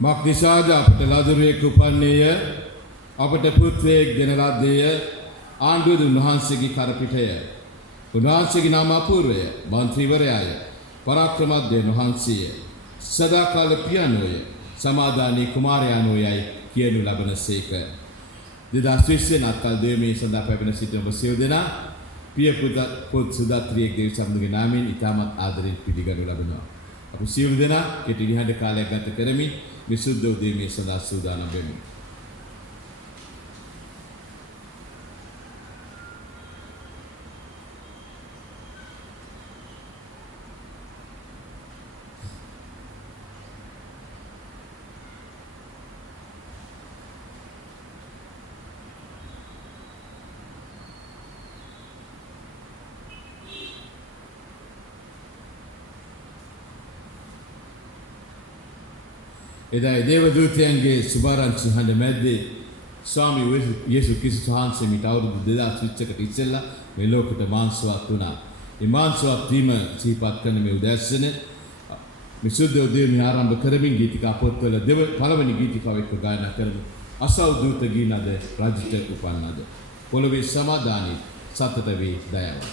මක්නිසාද අපට ලදරුවෙක් උපන්නේය අපට පුත්‍රයෙක් දෙන ලද්දේය ආණ්ඩුව උන්වහන්සේගේ කරපිටය උන්වහන්සේගේ නාම අපූර්වය මන්ත්‍රීවරයාය පරාක්‍රමද්දේ වහන්සේය සදාකාල පියාණෝය සමාදානී කුමාරයාණෝයයි කියනු ලබනසේක 2020 නත්තල් දෙමේ සඳහා පැමිණ සිටින ඔබ සියලු දෙනා පිය පුත් සුදත්‍රියෙක් දේව සම්මුගේ නාමයෙන් ඉතාමත් ආදරෙන් පිළිගනු ලබනවා. අපි සියලු දෙනා කෙටි නිහඬ කාලයක් ගත කරමින් විසුද්ධ උදේමේ සඳහා සූදානම් වෙමු. එදා දේවදූතයන්ගේ සුභාරංචි හඬ මැද්දේ ස්වාමී යේසුස් ක්‍රිස්තුස් වහන්සේ මිට අවුරුදු 2020කට ඉස්සෙල්ලා මේ ලෝකෙට මාංශවත් වුණා. මේ මාංශවත් වීම සිහිපත් කරන මේ උදෑසන විසුද්ධ උදේමේ ආරම්භ කරමින් ගීතිකා පොත්වල පළවෙනි ගීතිකාව එක්ක ගායනා කරමු. අසව් දූත ගීනද රජිත උපන්නද පොළවේ සමාදානී සතත වේ දයාව.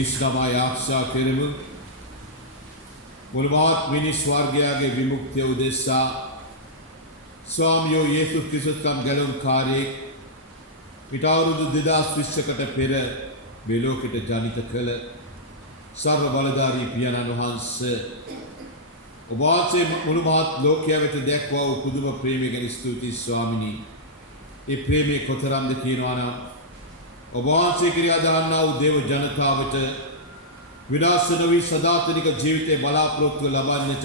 හිස්ගමා ආශා කෙරෙමු. මුළුමහත් මිනිස් වර්ගයාගේ විමුක්තිය උදෙසා ස්වාමියෝ යේසුස් ක්‍රිස්තුස් කම් ගැලවුම්කාරයෙක් පිට අවුරුදු 2020කට පෙර මේ ලෝකෙට ජනිත කළ සර්ව බලධාරී පියාණන් වහන්සේ ඔබ වහන්සේ මුළුමහත් ලෝකයා වෙත දැක්වා වූ පුදුම ප්‍රේමය ගැන ස්තුතියි ස්වාමිනී. ඒ ප්‍රේමය කොතරම්ද කියනවා නම් ඔබ වහන්සේ කිරියා දහන්නා වූ දේව ජනතාවට විනාශ නොවී සදාතනික ජීවිතේ බලාපොරොත්තු ලබන්නට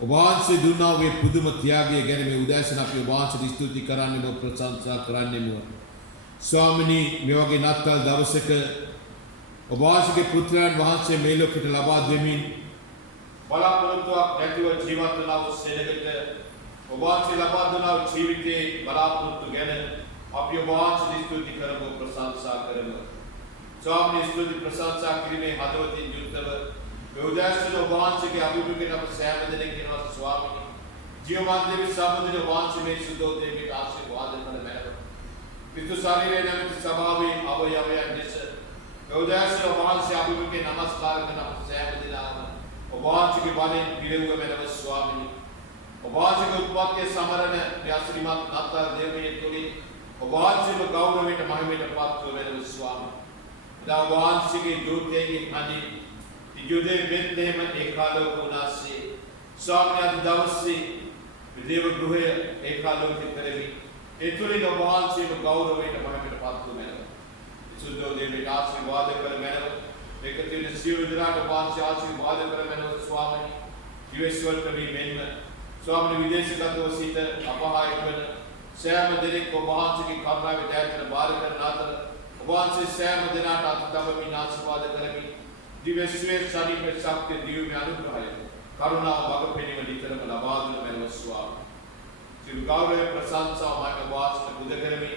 ඔබ වහන්සේ දුන්නා වූ පුදුම ත්‍යාගය ගැන මේ උදෑසන අපි ඔබ වහන්සේට ස්තුති කරන්නෙමු ප්‍රශංසා කරන්නෙමු. ස්වාමිනී මේ වගේ නත්තල් දවසක ඔබ වහන්සේගේ පුත්‍රයන් වහන්සේ මේ ලෝකෙට ලබා දෙමින් බලාපොරොත්තුවක් නැතිව ජීවත් වන වූ සෙනගට ඔබ වහන්සේ ලබා දුන්නා වූ ජීවිතේ බලාපොරොත්තු ගැන අපි ඔබ වහන්සේට ස්තුති කරමු ප්‍රශංසා කරමු. ස්වාමිනී ස්තුති ප්‍රශංසා කිරීමේ හදවතින් යුක්තව මේ උදෑසන ඔබ වහන්සේගේ අභිමුඛයෙන් අප සෑම දෙනෙක් වෙනවා ස්වාමිනී. ජීවමාන දෙවි සම්බන්ධව ඔබ වහන්සේ මේ සුදෝදේ ආශිර්වාද කරන මැනව. පිටු ශරීරයේ නැමැති ස්වභාවයේ අවයවයන් ලෙස මේ උදෑසන ඔබ වහන්සේ අභිමුඛයෙන් නමස්කාර කරන අප සෑම දෙනාම ඔබ වහන්සේගේ බලයෙන් පිළිවුග මැනව ස්වාමිනී. ඔබ වහන්සේගේ උත්පත්තිය සමරන මේ අසිරිමත් නත්තල් දේවයේ තුලින් ඔබ වහන්සේව ගෞරවයට මහිමයට පත්ව මැනව ස්වාමිනී. එදා ඔබ වහන්සේගේ දූතයෙක්ගේ කණින් යුදේ බෙත්ලෙහෙම ඒකාලෝක වුණාසේ ස්වාමීන් අද දවසේ දේව ගෘහය ඒකාලෝකිත කරමි. ඒ තුළින් ඔබ වහන්සේව ගෞරවයට මහිමයට පත්ව මැනව. සුද්ධෝ දේවයට ආශිර්වාද කර මැනව. ඒකතින සියලු දෙනාට ඔබ වහන්සේ ආශිර්වාද කර මැනව ස්වාමීනි. දිවස්වල කවි මෙන්ම ස්වාමීනි විදේශගතව සිට අපහාය කරන සෑම දෙනෙක් ඔබ වහන්සේගේ කරුණාවේ දයාවෙන් බාර කරන අතර ඔබ වහන්සේ සෑම දෙනාට අත්දැකීම් ආශිර්වාද කරමි. දිවස්වේ ශරීර ශක්තිය දිව්‍ය අනුග්‍රහය කරුණාව වග පෙනීම නිතරම ලබා දුන මැනව ස්වාමී. සිල් ගෞරව ප්‍රශංසා මාත වාස්ත බුද කරමි.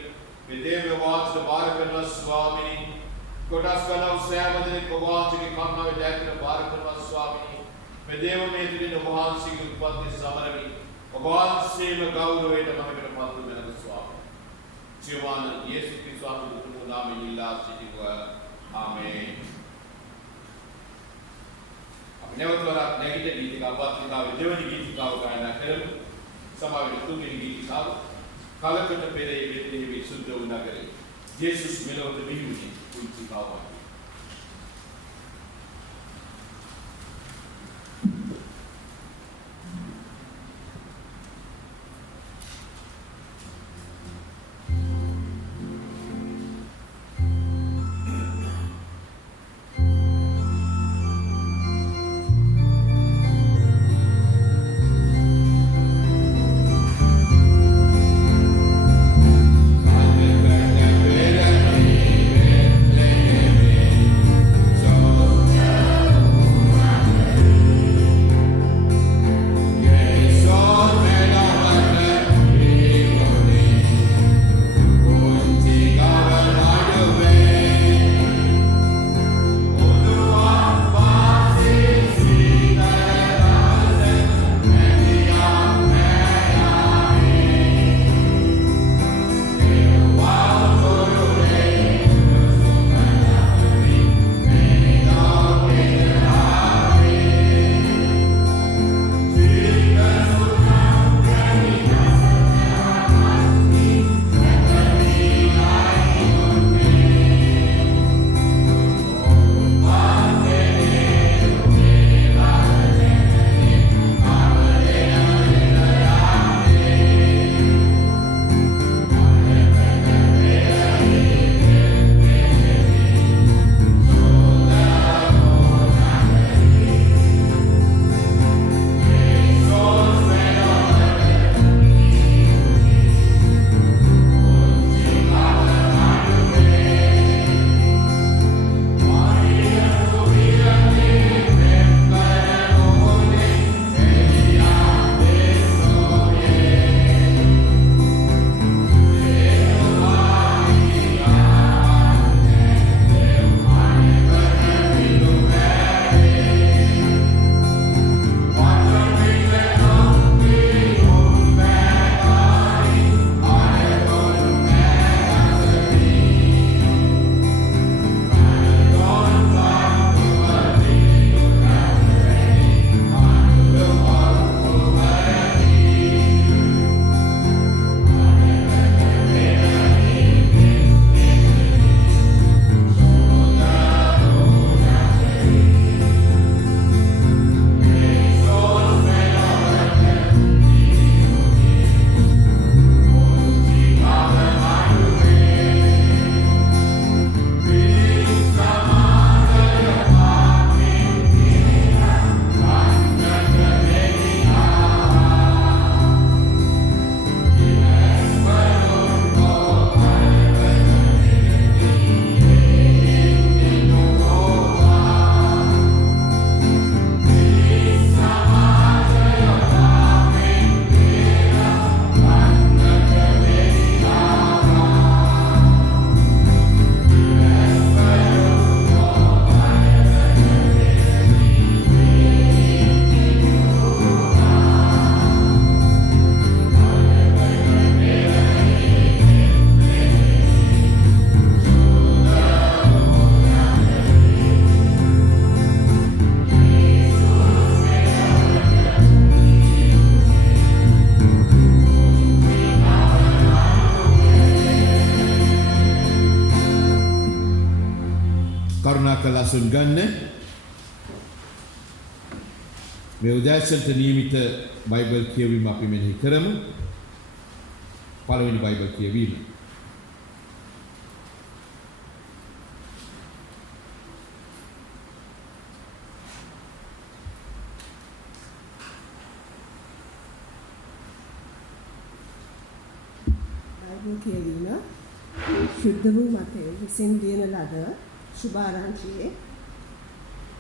මේ දේව වාස්ත බාර කරන ස්වාමීනි. කොටස් කරන සෑම දෙනෙක් ඔබ වහන්සේගේ කරුණාවේ දයාවෙන් බාර කරන ස්වාමීනි. මේ දේව මේ තුලින් ඔබ වහන්සේගේ උත්පත්ති සමරමි. ඔබ වහන්සේම ගෞරවයට මහිමයට පත් වෙන ස්වාමී. ජීවමාන යේසුස් ක්‍රිස්තුස් නාමයෙන් ඉල්ලා සිටිනවා. ආමේන්. නැවතවරක් නැගිට ගීතිකාව පත්‍රිකාවේ දෙවනි ගීතිකාව ගායනා කරමු. සමාවෙන තුන්වෙනි ගීතිකාව කලකට පෙර වෙද්දී සුද්ධ වූ නගරේ ජේසුස් මෙලොවට බිහිවුණේ ගීතිකාවයි. Amen. අසුන් ගන්න. මේ උදෑසනට නියමිත බයිබල් කියවීම අපි මෙනෙහි කරමු. පළවෙනි බයිබල් කියවීම. කියවීම ශුද්ධ වූ මතය විසින් ලියන ලද සුභාරංචියේ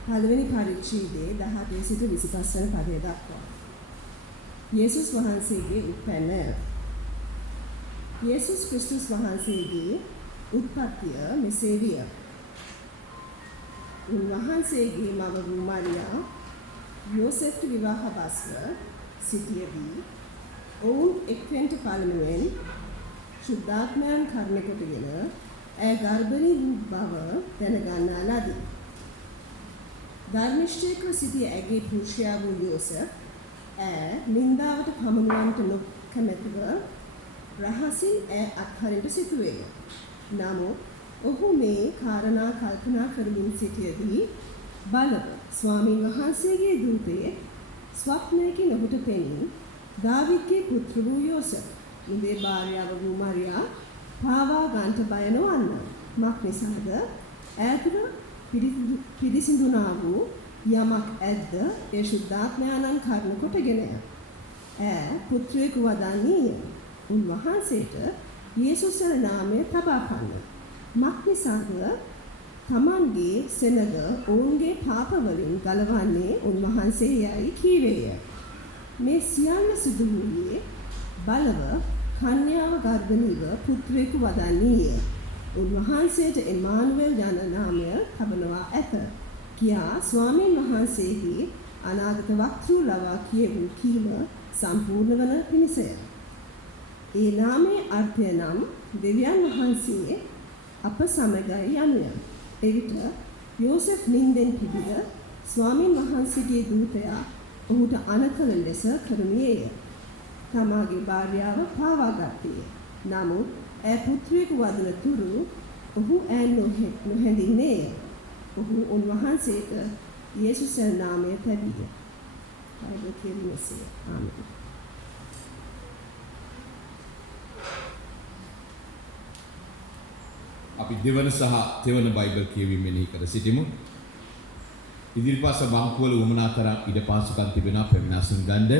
පළවෙනි පරිච්ඡේදයේ 17 සිට 25 වන පදය දක්වා. යේසුස් වහන්සේගේ උත්පැන්නය. යේසුස් ක්‍රිස්තුස් වහන්සේගේ උත්පත්තිය මෙසේ විය. උන්වහන්සේගේ මව වූ මරියා යෝසෙෆ්ට විවාහ බස්ව සිටියදී ඔවුන් එක්වෙන්ට පළමුවෙන් සුද්ධාත්මයන් කර්ණය කොටගෙන ඇය ගර්භණී වූ බව දැනගන්නා ලදී. ධර්මිෂ්ඨිකව සිටි ඇගේ පුරුෂයා වූ යෝසෙෆ් ඇය නින්දාවට පමුණුවන්නට නොකමැතිව රහසින් ඇය අත්හරින්නට සිටුවේය. නමුත් ඔහු මේ කාරණා කල්පනා කරමින් සිටියදී බලව ස්වාමීන් වහන්සේගේ දූතයෙක් ස්වප්නයකින් ඔහුට පෙනී දාවිද්ගේ පුත්‍ර වූ යෝසෙෆ් නුඹේ භාර්යාව වූ මරියා පාවා ගන්නට බය නොවන්න. මක් නිසාද ඈතට පිරිසිදුනා වූ යමක් ඇද්ද ඒ ශුද්ධාත්මයන්න් කර්ණ කොටගෙන ඈ පුත්‍රයෙකු වදන්නීය. උන්වහන්සේට යේසුස් යන නාමය තබා පන්න. මක් නිසාද තමන්ගේ සෙනග ඔවුන්ගේ පාප වලින් ගලවන්නේ උන්වහන්සේ යයි කීවේය. මේ සියල්ල සිදු වූයේ බලව කන්‍යාව ගර්භණීව පුත්‍රයෙකු වදන්නීය. උන්වහන්සේට එමානුවෙල් යන නාමය තබනවා ඇත. කියා ස්වාමීන් වහන්සේගේ අනාගත වක්තෘ ලවා කියවූ කීම සම්පූර්ණ වන පිණිසය. ඒ නාමයේ අර්ථය නම් දෙවියන් වහන්සේ අප සමගයි යනුය. එවිට යෝසෙෆ් නින්දෙන් පිබිද ස්වාමීන් වහන්සේගේ දූතයා ඔහුට අනකල ලෙස කරමියේය. තමාගේ භාර්යාව පාවා ගත්තේය. නමුත් ඇය පුත්‍රයෙකු වදන තුරු ඔහු ඇය නොහැඳින්නේය. ඔහු උන්වහන්සේට යේසුස් යන නාමය තැබීය. බයිබල් කියවීමසේ. ආමේන්. අපි දෙවන සහ තෙවන බයිබල් කියවීම මෙනෙහි කර සිටිමු. ඉදිරිපස බංකුවල වමනා තරම් ඉඩ පාසුකම් තිබෙනවා පැමිණ අසුන් ගන්න.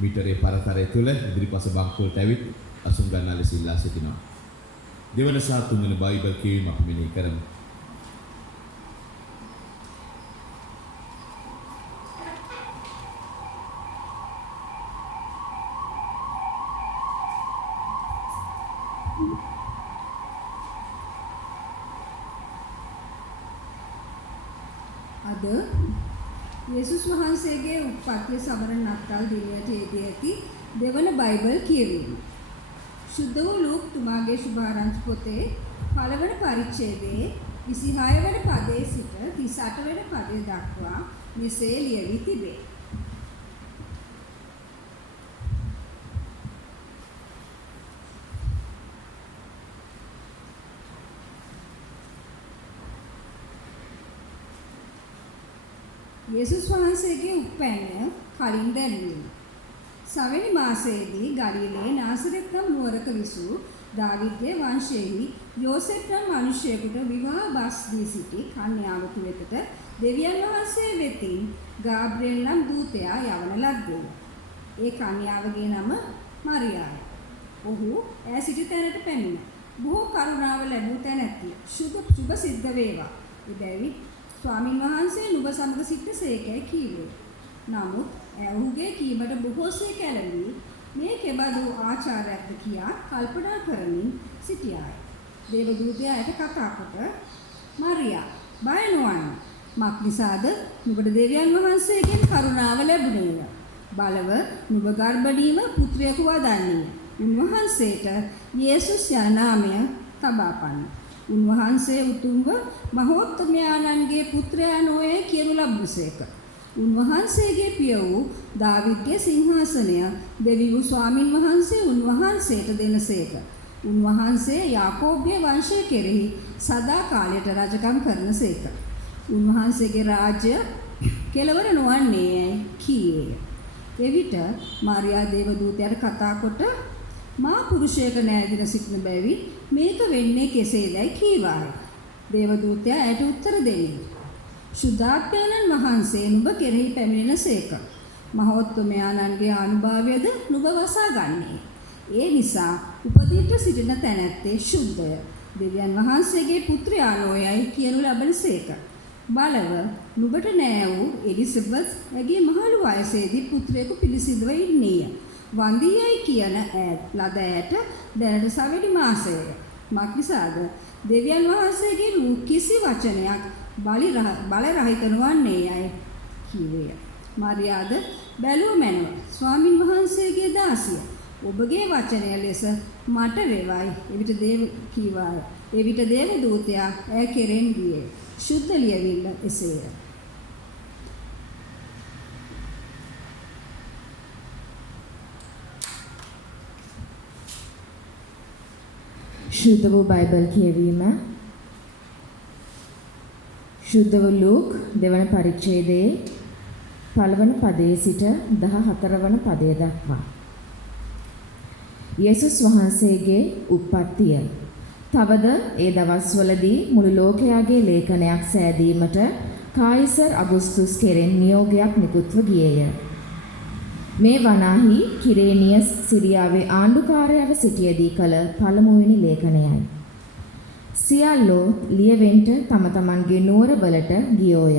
මීටරේ පරතරය තුල ඉදිරිපස බංකුවලට ඇවිත් අසුන් ගන්නා ලෙස ඉල්ලා සිටිනවා. දෙවන සහ තුන්වෙනි බයිබල් කියවීම අපි මෙනෙහි කරමු. අද යේසුස් වහන්සේගේ උත්පත්ති සමරන නත්තල් දිනයට යෙදී ඇති දෙවන බයිබල් කියවීම. සුද්ධ වූ ලූක් තුමාගේ සුභාරංචි පොතේ පළවන පරිච්ඡේදයේ 26 වන පදයේ සිට 38 වන පදය දක්වා මෙසේ ලියවී තිබේ. යේසුස් වහන්සේගේ උපැන්න කලින් දැන්වීම. සවෙනි මාසයේදී ගලිලේ නාසරෙත් නම් නුවරක විසූ දාවිද්ගේ වංශයෙහි යෝසෙෆ් නම් මිනිසෙකුට විවාහ බස් දී සිටි කන්‍යාවක වෙතට දෙවියන් වහන්සේ වෙතින් ගාබ්‍රියෙල් නම් දූතයා යවන ලද්දේ. ඒ කන්‍යාවගේ නම මරියාය. ඔහු ඈ සිටි තැනට පැමිණ බොහෝ කරුණාව ලැබූ තැනැත්තිය. සුභ සිද්ධ වේවා. එබැවින් ස්වාමීන් වහන්සේ නුඹ සමග සිටසේකයි කීවේ. නමුත් ඔහුගේ කීමට බොහෝසේ කැළඹී මේ කෙබඳු ආචාරයක්ද කියා කල්පනා කරමින් සිටියාය. දේවදූතයාට කතා කොට මරියා බය නොවන්න. මක් නිසාද නුඹට දෙවියන් වහන්සේගෙන් කරුණාව ලැබුණේය. බලව නුඹ ගර්භණීව පුත්‍රයෙකු වදන්නේය. උන්වහන්සේට යේසුස් යන නාමය තබාපන්න. උන්වහන්සේ උතුම්ව මහෝත්තමයාණන්ගේ පුත්‍රයා නොවේ කියනු ලබුසේක. උන්වහන්සේගේ පිය වූ දාවිද්ගේ සිංහාසනය දෙවි වූ ස්වාමින් වහන්සේ උන්වහන්සේට දෙනසේක. උන්වහන්සේ යාකෝබ්ගේ වංශය කෙරෙහි සදා කාලයට රජකම් කරනසේක. උන්වහන්සේගේ රාජ්‍ය කෙලවර නොවන්නේ යයි කීයේය. එවිට මාර්යා දේවදූතයාට කතා කොට මා පුරුෂයෙක් නෑදින සිටින බැවින් මේක වෙන්නේ කෙසේදයි කීවාය. දේවදූතයා ඇයට උත්තර දෙන්නේ. සුද්ධාත්මයන්න් වහන්සේ නුඹ කෙරෙහි පැමිණෙනසේක. මහෝත්තමයාණන්ගේ අනුභවයද නුඹ වසා ගන්නේ. ඒ නිසා උපදීට සිටින තැනැත්තේ ශුද්ධය. දෙවියන් වහන්සේගේ පුත්‍රයා නොයයි කියනු ලබනසේක. බලව නුඹට නෑ වූ එලිසබෙත් ඇගේ මහලු වයසේදී පුත්‍රයෙකු පිළිසිඳව ඉන්නේය. වන්දියයි කියන ලද ඇයට දැනට සවෙනි මාසයය. මක්නිසාද දෙවියන් වහන්සේගේ කිසි වචනයක් බල රහිත නොවන්නේ යයි කීවේය. මාර්යාද බැලුව මැනව ස්වාමින් වහන්සේගේ දාසිය. ඔබගේ වචනය ලෙස මට වේවයි. එවිට දේවදූතයා ඇය කෙරෙන් ගියේ. ශුද්ධ ලියවිල්ල එසේය. ශුද්ධ වූ බයිබල් කියවීම ශුද්ධ වූ ලූක් දෙවන පරිච්ඡේදයේ පළවන පදයේ සිට 14 වන පදය දක්වා. යේසුස් වහන්සේගේ උප්පත්තිය. තවද ඒ දවස්වලදී මුළු ලෝකයාගේ ලේඛනයක් සෑදීමට කායිසර් අගුස්තුස් කෙරෙන් නියෝගයක් නිකුත්ව ගියේය. මේ වනාහි කිරේනියස් සිරියාවේ ආණ්ඩුකාරයව සිටියදී කළ පළමුවෙනි ලේඛනයයි. සියල්ලෝ ලියවෙන්ට තම තමන්ගේ නුවරවලට ගියෝය.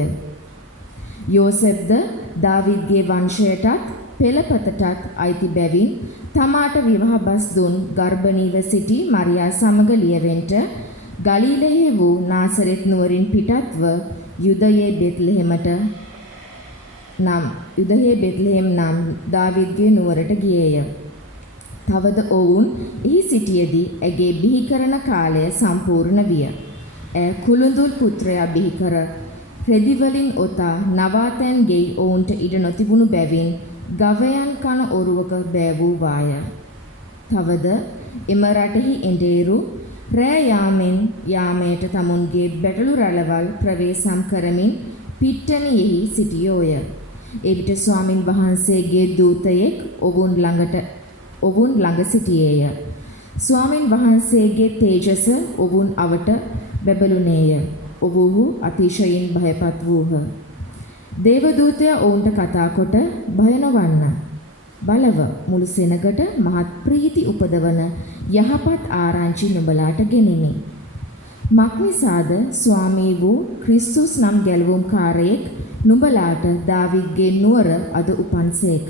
යෝසෙෆ්ද දාවිද්ගේ වංශයටත් පෙළපතටත් අයිති බැවින් තමාට විවාහ බස් දුන් ගර්භණීව සිටි මරියා සමග ලියවෙන්ට ගලිලයේ වූ නාසරෙත් නුවරින් පිටත්ව යුදයේ බෙත්ලෙහෙම් නම් දාවිද්ගේ නුවරට ගියේය. තවද ඔවුන් එහි සිටියේදී ඇගේ බිහි කරන කාලය සම්පූර්ණ විය. ඇය කුළුඳුල් පුත්‍රයා බිහි කර රෙදි වලින් ඔතා නවාතැන් ගෙයි ඔවුන්ට ඉඩ නොතිබුණු බැවින් ගවයන් කන ඔරුවක බෑවූ වාය. තවද එම රටෙහි එඬේරු රෑ යාමයට තමුන්ගේ බැටළු රැළවල් ප්‍රවේශම් කරමින් පිට්ටනියෙහි සිටියෝය. එවිට ස්වාමින් වහන්සේගේ දූතයෙක් ඔවුන් ළඟ සිටියේය. ස්වාමින් වහන්සේගේ තේජස ඔවුන් අවට බැබළුනේය. ඔවුහු අතිශයින් භයපත් වූහ. දේවදූතයා ඔවුන්ට කතා කොට බය නොවන්න. බලව මුළු සෙනගට මහත් ප්‍රීති උපදවන යහපත් ආරංචි නුඹලාට ගෙනිමි. මක්නිසාද ස්වාමී වූ ක්‍රිස්තුස් නම් ගැලවුම්කාරයෙක් නුඹලාට දාවිද්ගේ නුවර අද උපන්සේක.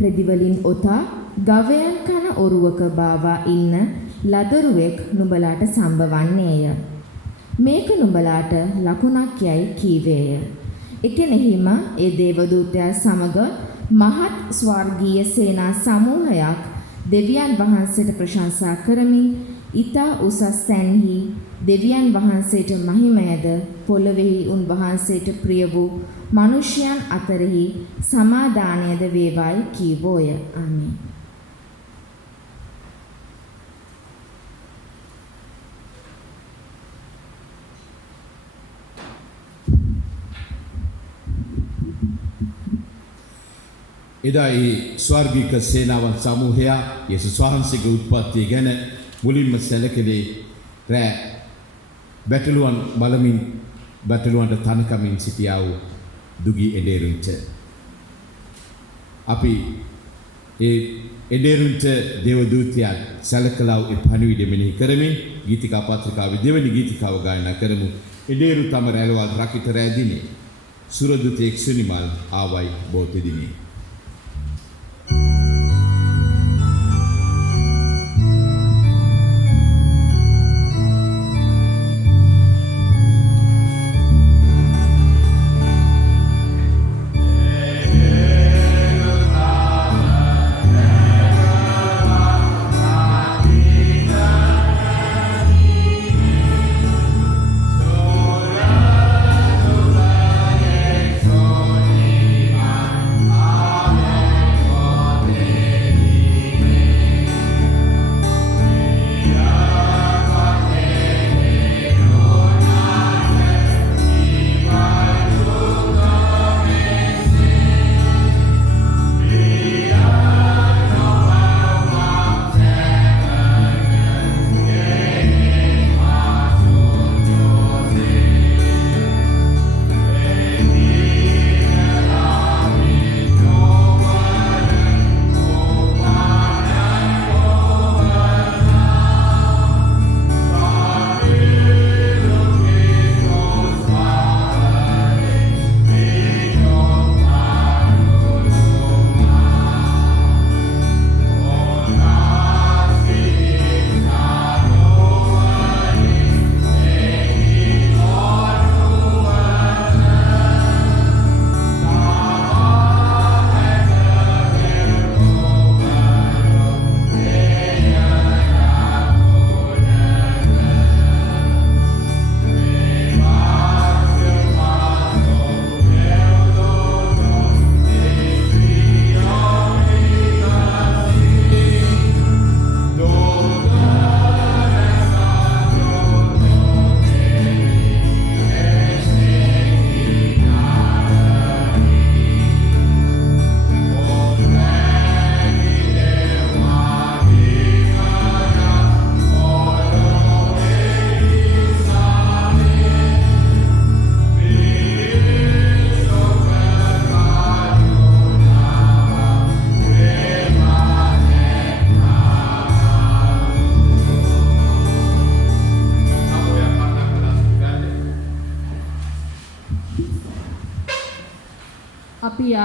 රෙදි වලින් ඔතා ගවයන් කන ඔරුවක බාවා ඉන්න ලදරුවෙක් නුඹලාට සම්බවන්නේය. මේක නුඹලාට ලකුණක් යයි කීවේය. එකෙනෙහිම ඒ දේවදූතයා සමග මහත් ස්වර්ගීය සේනා සමූහයක් දෙවියන් වහන්සේට ප්‍රශංසා කරමින් ඊතා උසස් තැන්හි දෙවියන් වහන්සේට මහිමයද පොළොවේහි උන්වහන්සේට ප්‍රිය වූ මිනිසයන් අතරෙහි සමාදානයද වේවායි කීවෝය. ආමේන්. එදා ඒ ස්වර්ගික සේනාවන් සමූහයා යේසුස් වහන්සේගේ උත්පත්තිය ගැන මුලින්ම සැලකෙලේ රෑ බැටළුවන් බලමින් බැටළුවන්ට තනකමින් සිටියා වූ දුගී එඬේරුන්ට අපි ඒ එඬේරුන්ට දේවදූතයා සැලකලා ඒ පණිවිඩය මෙනෙහි කරමින් ගීතිකා පත්‍රිකාවේ දෙවැනි ගීතිකාව ගායනා කරමු. එඬේරු තම රැළවල් රකිත රෑ දිනේ සුරදුතෙක් සුනිමල් ආවයි බෝධි දිනේ. Ah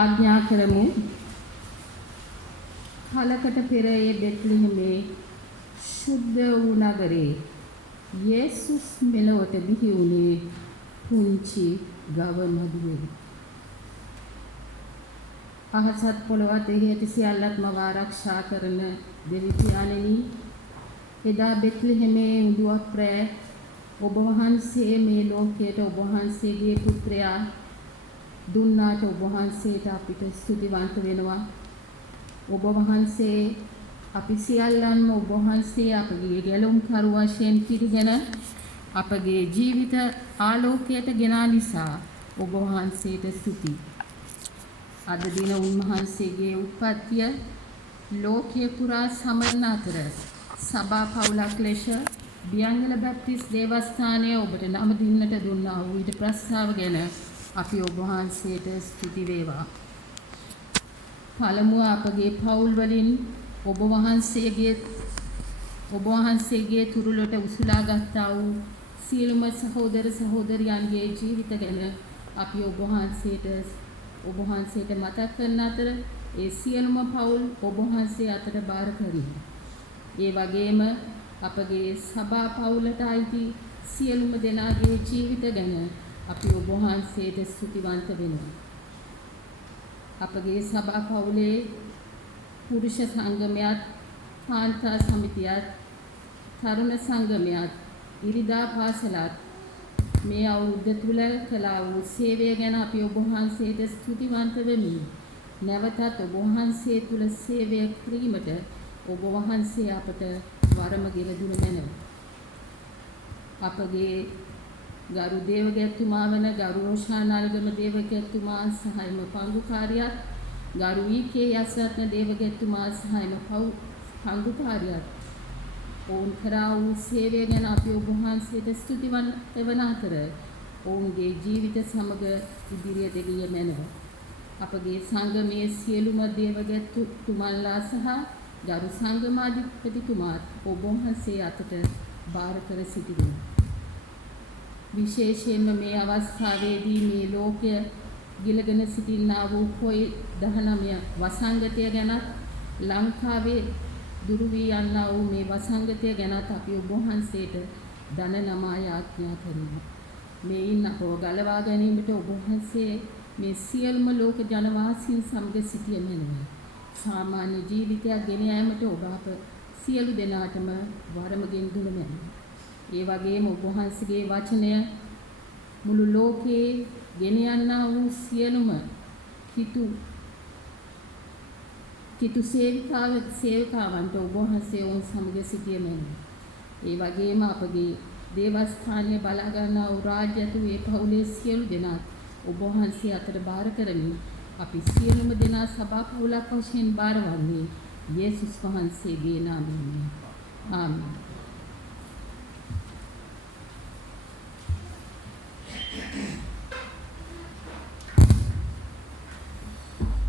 ආඥා කරමු. කලකට පෙර ඒ බෙත්ලෙහෙමේ ශුද්ධ වූ නගරේ යේසුස් මෙලොවට බිහි වුණේ පුංචි ගව මදුවේ. අහසත් පොළොවත් එහි ඇති සියල්ලක්ම ආරක්ෂා කරන දෙවි පියාණෙනි, එදා බෙත්ලෙහෙමේ උඳුවක් රැ ඔබ වහන්සේ මේ ලෝකයට ඔබ වහන්සේගේ පුත්‍රයා දුන්නාට ඔබ වහන්සේට අපිට ස්තුතිවන්ත වෙනවා. ඔබ වහන්සේ අපි සියල්ලන්ම ඔබ වහන්සේ අපගේ ගැලුම්කරු වශයෙන් පිළිගෙන අපගේ ජීවිත ආලෝකයට ගෙනා නිසා ඔබ වහන්සේට ස්තුති. අද දින උන්වහන්සේගේ උත්පත්තිය ලෝකයේ පුරා සමරන අතර සභා පවුලක් ලෙස බියංගල බැප්ටිස්ට් දේවස්ථානයේ ඔබට නම දින්නට දුන්නා වූ ඊට ප්‍රස්තාව ගැන අපි ඔබ වහන්සේට ස්තුති වේවා. පළමුව අපගේ පවුල් වලින් ඔබ වහන්සේගේ තුරුලට උසුලා ගත්තා වූ සියලුම සහෝදර සහෝදරියන්ගේ ජීවිත ගැන අපි ඔබ වහන්සේට මතක් කරන අතර ඒ සියලුම පවුල් ඔබ වහන්සේ අතට බාර කරමු. ඒ වගේම අපගේ සභා පවුලට අයිති සියලුම දෙනාගේ ජීවිත ගැන අපි ඔබ වහන්සේට ස්තුතිවන්ත වෙනවා. අපගේ සභා පවුලේ පුරුෂ සංගමයත්, කාන්තා සමිතියත්, තරුණ සංගමයත්, ඉරිදා පාසලත් මේ අවුරුද්ද තුල කළා වූ සේවය ගැන අපි ඔබ වහන්සේට ස්තුතිවන්ත වෙමි. නැවතත් ඔබ වහන්සේ තුල සේවය කිරීමට ඔබ වහන්සේ අපට වරම ගෙන දුන මැනව. අපගේ ගරු දේවගැතුමා වන ගරු රෝෂානාලගම දේවගැතුමා සහයම පංගුකාරියත්, ගරු ඊ.කේ. යසරත්න දේවගැතුමා සහයම පංගුකාරියත් ඔවුන් කරා වූ සේවය ගැන අපි ඔබ වහන්සේට ස්තුතිවන්ත වන අතර ඔවුන්ගේ ජීවිත සමග ඉදිරියට ගිය මැනව. අපගේ සංගමයේ සියලුම දේවගැතුමන්ලා සහ ගරු සංගමාධිපතිතුමාත් ඔබ වහන්සේ අතට බාර කර සිටිනවා. විශේෂයෙන්ම මේ අවස්ථාවේදී මේ ලෝකය ගිලගෙන සිටිනා වූ COVID-19 වසංගතය ගැනත් ලංකාවේ දුරු වී යනා වූ මේ වසංගතය ගැනත් අපි ඔබ වහන්සේට දන නමා යාඥා කරනවා. මේන් අපව ගලවා ගැනීමට ඔබ වහන්සේ මේ සියලුම ලෝක ජනවාසීන් සමග සිටිය මැනවි. සාමාන්‍ය ජීවිතයක් ගෙන යාමට ඔබ අප සියලු දෙනාටම වරමකින් දුන මැනවි. ඒ වගේම ඔබ වහන්සේගේ වචනය මුළු ලෝකේ ගෙන යනා වූ සියලුම කිතු සේවිකාවන්ට ඔබ වහන්සේ ඔවුන් සමග සිටිය මැනවි. ඒ වගේම අපගේ දේවස්ථානීය බලා ගන්නා වූ රාජ්‍යතු ඒ පවුලේ සියලු දෙනා ඔබ වහන්සේ අතට බාර කරමින් අපි සියලුම දෙනා සභා පවුලක් වශයෙන් බාරවන්නේ යේසුස් වහන්සේගේ නාමයෙන්. ආමේන්.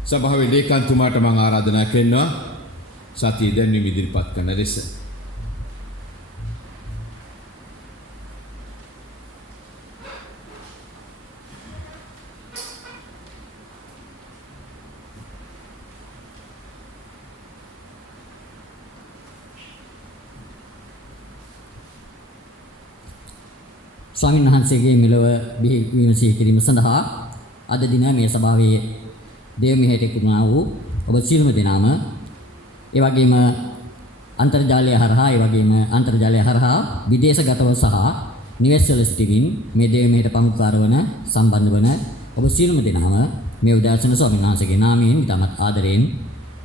සභාවේ ලේකම්තුමාට මම ආරාධනා කරනවා සතිය දැන්වීම ඉදිරිපත් කරන ලෙස. ස්වාමීන් වහන්සේගේ මෙලොව බිහිවීම සිහි කිරීම සඳහා අද දින මේ සභාවේ දේව මෙහෙට කුණා වූ ඔබ සියලුම දෙනාම ඒ වගේම අන්තර්ජාලය හරහා විදේශගතව සහ නිවෙස්වල සිටිමින් මේ දේව මෙහෙට ප්‍රමුඛකාර වන සම්බන්ධ වන ඔබ සියලුම දෙනාම මේ උදාසන ස්වාමීන් වහන්සේගේ නාමයෙන් ඉතාමත් ආදරයෙන්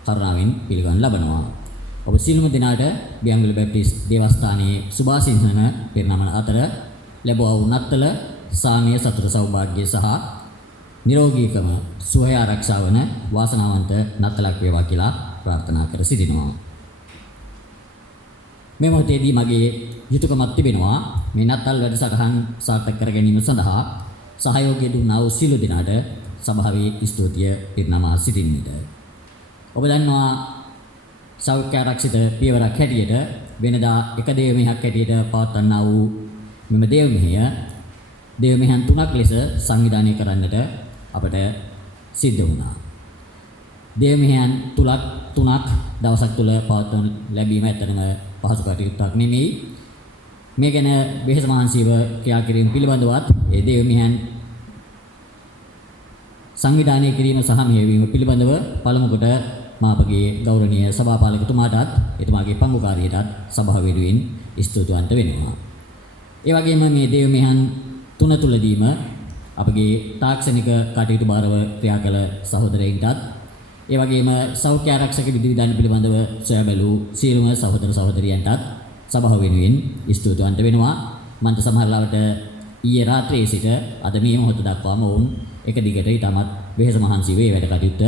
කරුණාවෙන් පිළිගනු ලබනවා. ඔබ සියලුම දෙනාට බියංගල බැප්ටිස්ට් දේවස්ථානයේ සුභාසිංහන පෙරනමන අතර ලැබුවා වූ නත්තල සාමීය සතුට සෞභාග්‍ය සහ නිරෝගීකම සුවය ආරක්ෂා වන වාසනාවන්ත නත්තලක් වේවා කියලා ප්‍රාර්ථනා කර සිටිනවා. මේ මොහොතේදී මගේ යුතුයකමක් තිබෙනවා මේ නත්තල් වැඩසටහන් සාර්ථක කර ගැනීම සඳහා සහයෝගය දුන්නා වූ සියලු දෙනාට සභාවේ ස්තුතිය පිරිනමා සිටින්නට. ඔබ දන්නවා සෞඛ්‍ය ආරක්ෂිත පියවරක් හැටියට වෙනදා එක දේව මෙහෙයක් හැටියට පවත්වන්නා වූ මෙම දේව මෙහෙයන් තුනක් ලෙස සංවිධානය කරන්නට අපට සිද්ධ වුණා. දේව මෙහෙයන් තුනක් දවසක් තුල පවත්වන ලැබීම ඇත්තටම පහසු කටයුත්තක් නෙමෙයි. මේ ගැන වෙහෙස මහන්සියව ක්‍රියා කිරීම පිළිබඳවත් ඒ දේව මෙහෙයන් සංවිධානය කිරීම සහ මෙහෙයවීම පිළිබඳව පළමු කොට මාපගේ ගෞරවනීය සභාපාලකතුමාටත් එතුමාගේ පංගුකාරියටත් සභාව වෙනුවෙන් ස්තුතිවන්ත වෙනවා. ඒ වගේම මේ දේව මෙහෙයන් තුන තුලදීම අපගේ තාක්ෂණික කටයුතු බාරව ක්‍රියා කළ සහෝදරයින්ටත් ඒ වගේම සෞඛ්‍ය ආරක්ෂක විධිවිධාන පිළිබඳව සොයා බැලූ සියලුම සහෝදර සහෝදරියන්ටත් සභාව වෙනුවෙන් ස්තුතිවන්ත වෙනවා. මන්ට සමහරවිට ඊයේ රාත්‍රියේ සිට අද මේ මොහොත දක්වාම වුන් එක දිගට ඊටමත් වෙහෙස මහන්සි වේ වැඩ කටයුත්ත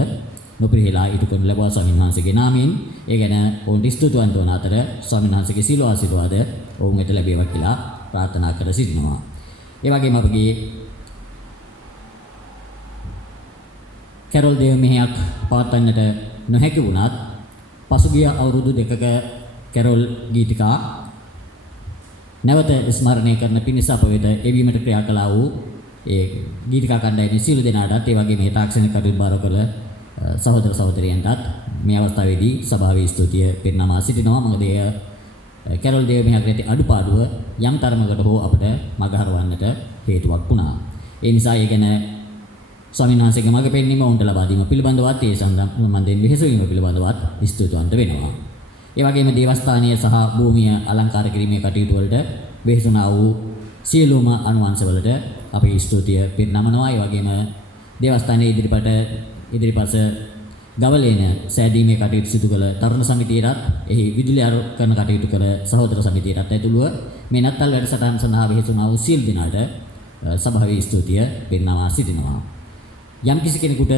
නොපිරිහෙලා ඉටු කරන ලැබුවා ස්වාමීන් වහන්සේගේ නාමයෙන්. ඒ ගැන ඔවුන් ස්තුතිවන්ත වන අතර ස්වාමීන් වහන්සේගේ සීල ආශිර්වාද ඔවුන් වෙත ලැබේවා කියලා ප්‍රාර්ථනා කර සිටිනවා. ඒ වගේම අපගේ කැරොල් දේව මෙහෙයක් පවත්වන්නට නොහැකි වුණත් පසුගිය අවුරුදු දෙකක කැරොල් ගීතිකා නැවත ස්මරණය කරන පිණිස අප වෙත එවීමට ක්‍රියා කළා වූ ඒ ගීතිකා කණ්ඩායමේ සියලු දෙනාටත් ඒ වගේම මේ තාක්ෂණික කටයුතු බාර කළ සහෝදර සහෝදරියන්ටත් මේ අවස්ථාවේදී සභාවේ ස්තුතිය පිරිනමා සිටිනවා. මොකද කැරොල් දේව මෙහෙයක් නැති අඩුපාඩුව යම් තරමකට හෝ අපට මගහරවන්නට හේතුවක් වුණා. ඒ නිසා ඒ ගැන ස්වාමීන් වහන්සේගේ මඟ පෙන්වීම උන්ට ලබා දීම පිළිබඳවත් ඒ සම්බන්ධයෙන් වෙහෙස වීම පිළිබඳවත් ස්තුතිවන්ත වෙනවා. ඒ වගේම දේවස්ථානීය සහ භූමිය අලංකාර කිරීමේ කටයුතු වලට වෙහෙසුණා වූ සියලුම අනුවංශ වලට අපි ස්තුතිය පිරිනමනවා. ඒ වගේම දේවස්ථානයේ ඉදිරිපස ගවලේන සෑදීමේ කටයුතු සිදු කළ තරුණ සමිතියටත් එහි විදුලි අරු කරන කටයුතු කළ සහෝදර සමිතියටත් ඇතුළුව මේ නත්තල් වැඩසටහන සඳහා වෙහෙසුණා වූ සියලු දෙනාට සභාවේ ස්තුතිය පිරිනමා සිටිනවා. යම් කිසි කෙනෙකුට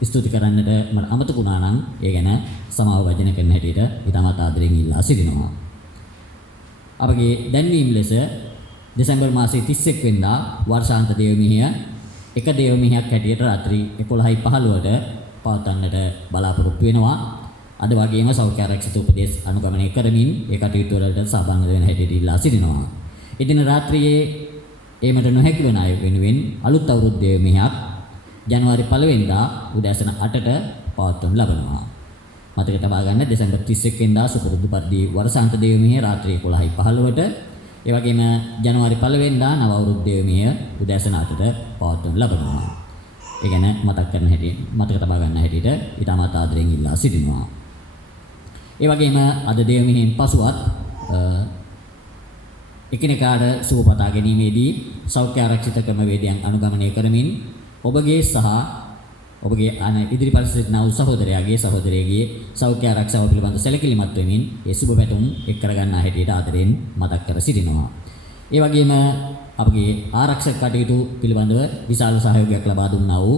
ස්තුති කරන්නට මට අමතක වුණා නම් ඒ ගැන සමාව වචන කරන හැටියට ඊටමත් ආදරෙන් ඉල්ලා සිටිනවා. අපගේ දැන්වීම ලෙස දෙසැම්බර් මාසයේ 31 වෙනිදා වර්ෂාන්ත දේව මෙහෙය එක දේව මෙහෙයක් හැටියට රාත්‍රී 11:15ට පවත්වන්නට බලාපොරොත්තු වෙනවා. අද වගේම සෞඛ්‍ය ආරක්ෂිත උපදේශ අනුගමනය කරමින් ඒ කටයුතු වලට සහභාගී වෙන හැටියට ඉල්ලා සිටිනවා. එදින රාත්‍රියේ ඒමට නොහැකි වන අය වෙනුවෙන් අලුත් අවුරුදු දේව මෙහෙයක් ජනවාරි 1 වෙනිදා උදෑසන 8ට පවත්වනු ලබනවා. මතක තබා ගන්න දෙසැම්බර් 31 වෙනිදා සුපුරුදු පරිදි වර්ෂාන්ත දේව මෙහෙය රාත්‍රී 11:15ට ඒ වගේම ජනවාරි 1 වෙනිදා නව අවුරුදු දේව මෙහෙය උදෑසන 8ට පවත්වනු ලබනවා. ඒ ගැන මතක තබා ගන්න හැටියට ඊටමත් ආදරෙන් ඉල්ලා සිටිනවා. ඒ වගේම අද දේව මෙහෙයෙන් පසුවත් එකිනෙකාට සුවපතා ගැනීමේදී සෞඛ්‍ය ආරක්ෂිත ක්‍රමවේදයන් අනුගමනය කරමින් ඔබගේ සහ ඔබගේ ඉදිරිපත් සිටින සහෝදරයාගේ සහෝදරියගේ සෞඛ්‍ය ආරක්ෂාව පිළිබඳ සැලකිලිමත් වෙමින් ඒ සුබ පැතුම් එක් කර ගන්නා හැටියට ආදරෙන් මතක් කර සිටිනවා. ඒ වගේම අපගේ ආරක්ෂක කටයුතු පිළිබඳව විශාල සහයෝගයක් ලබා දුන්නා වූ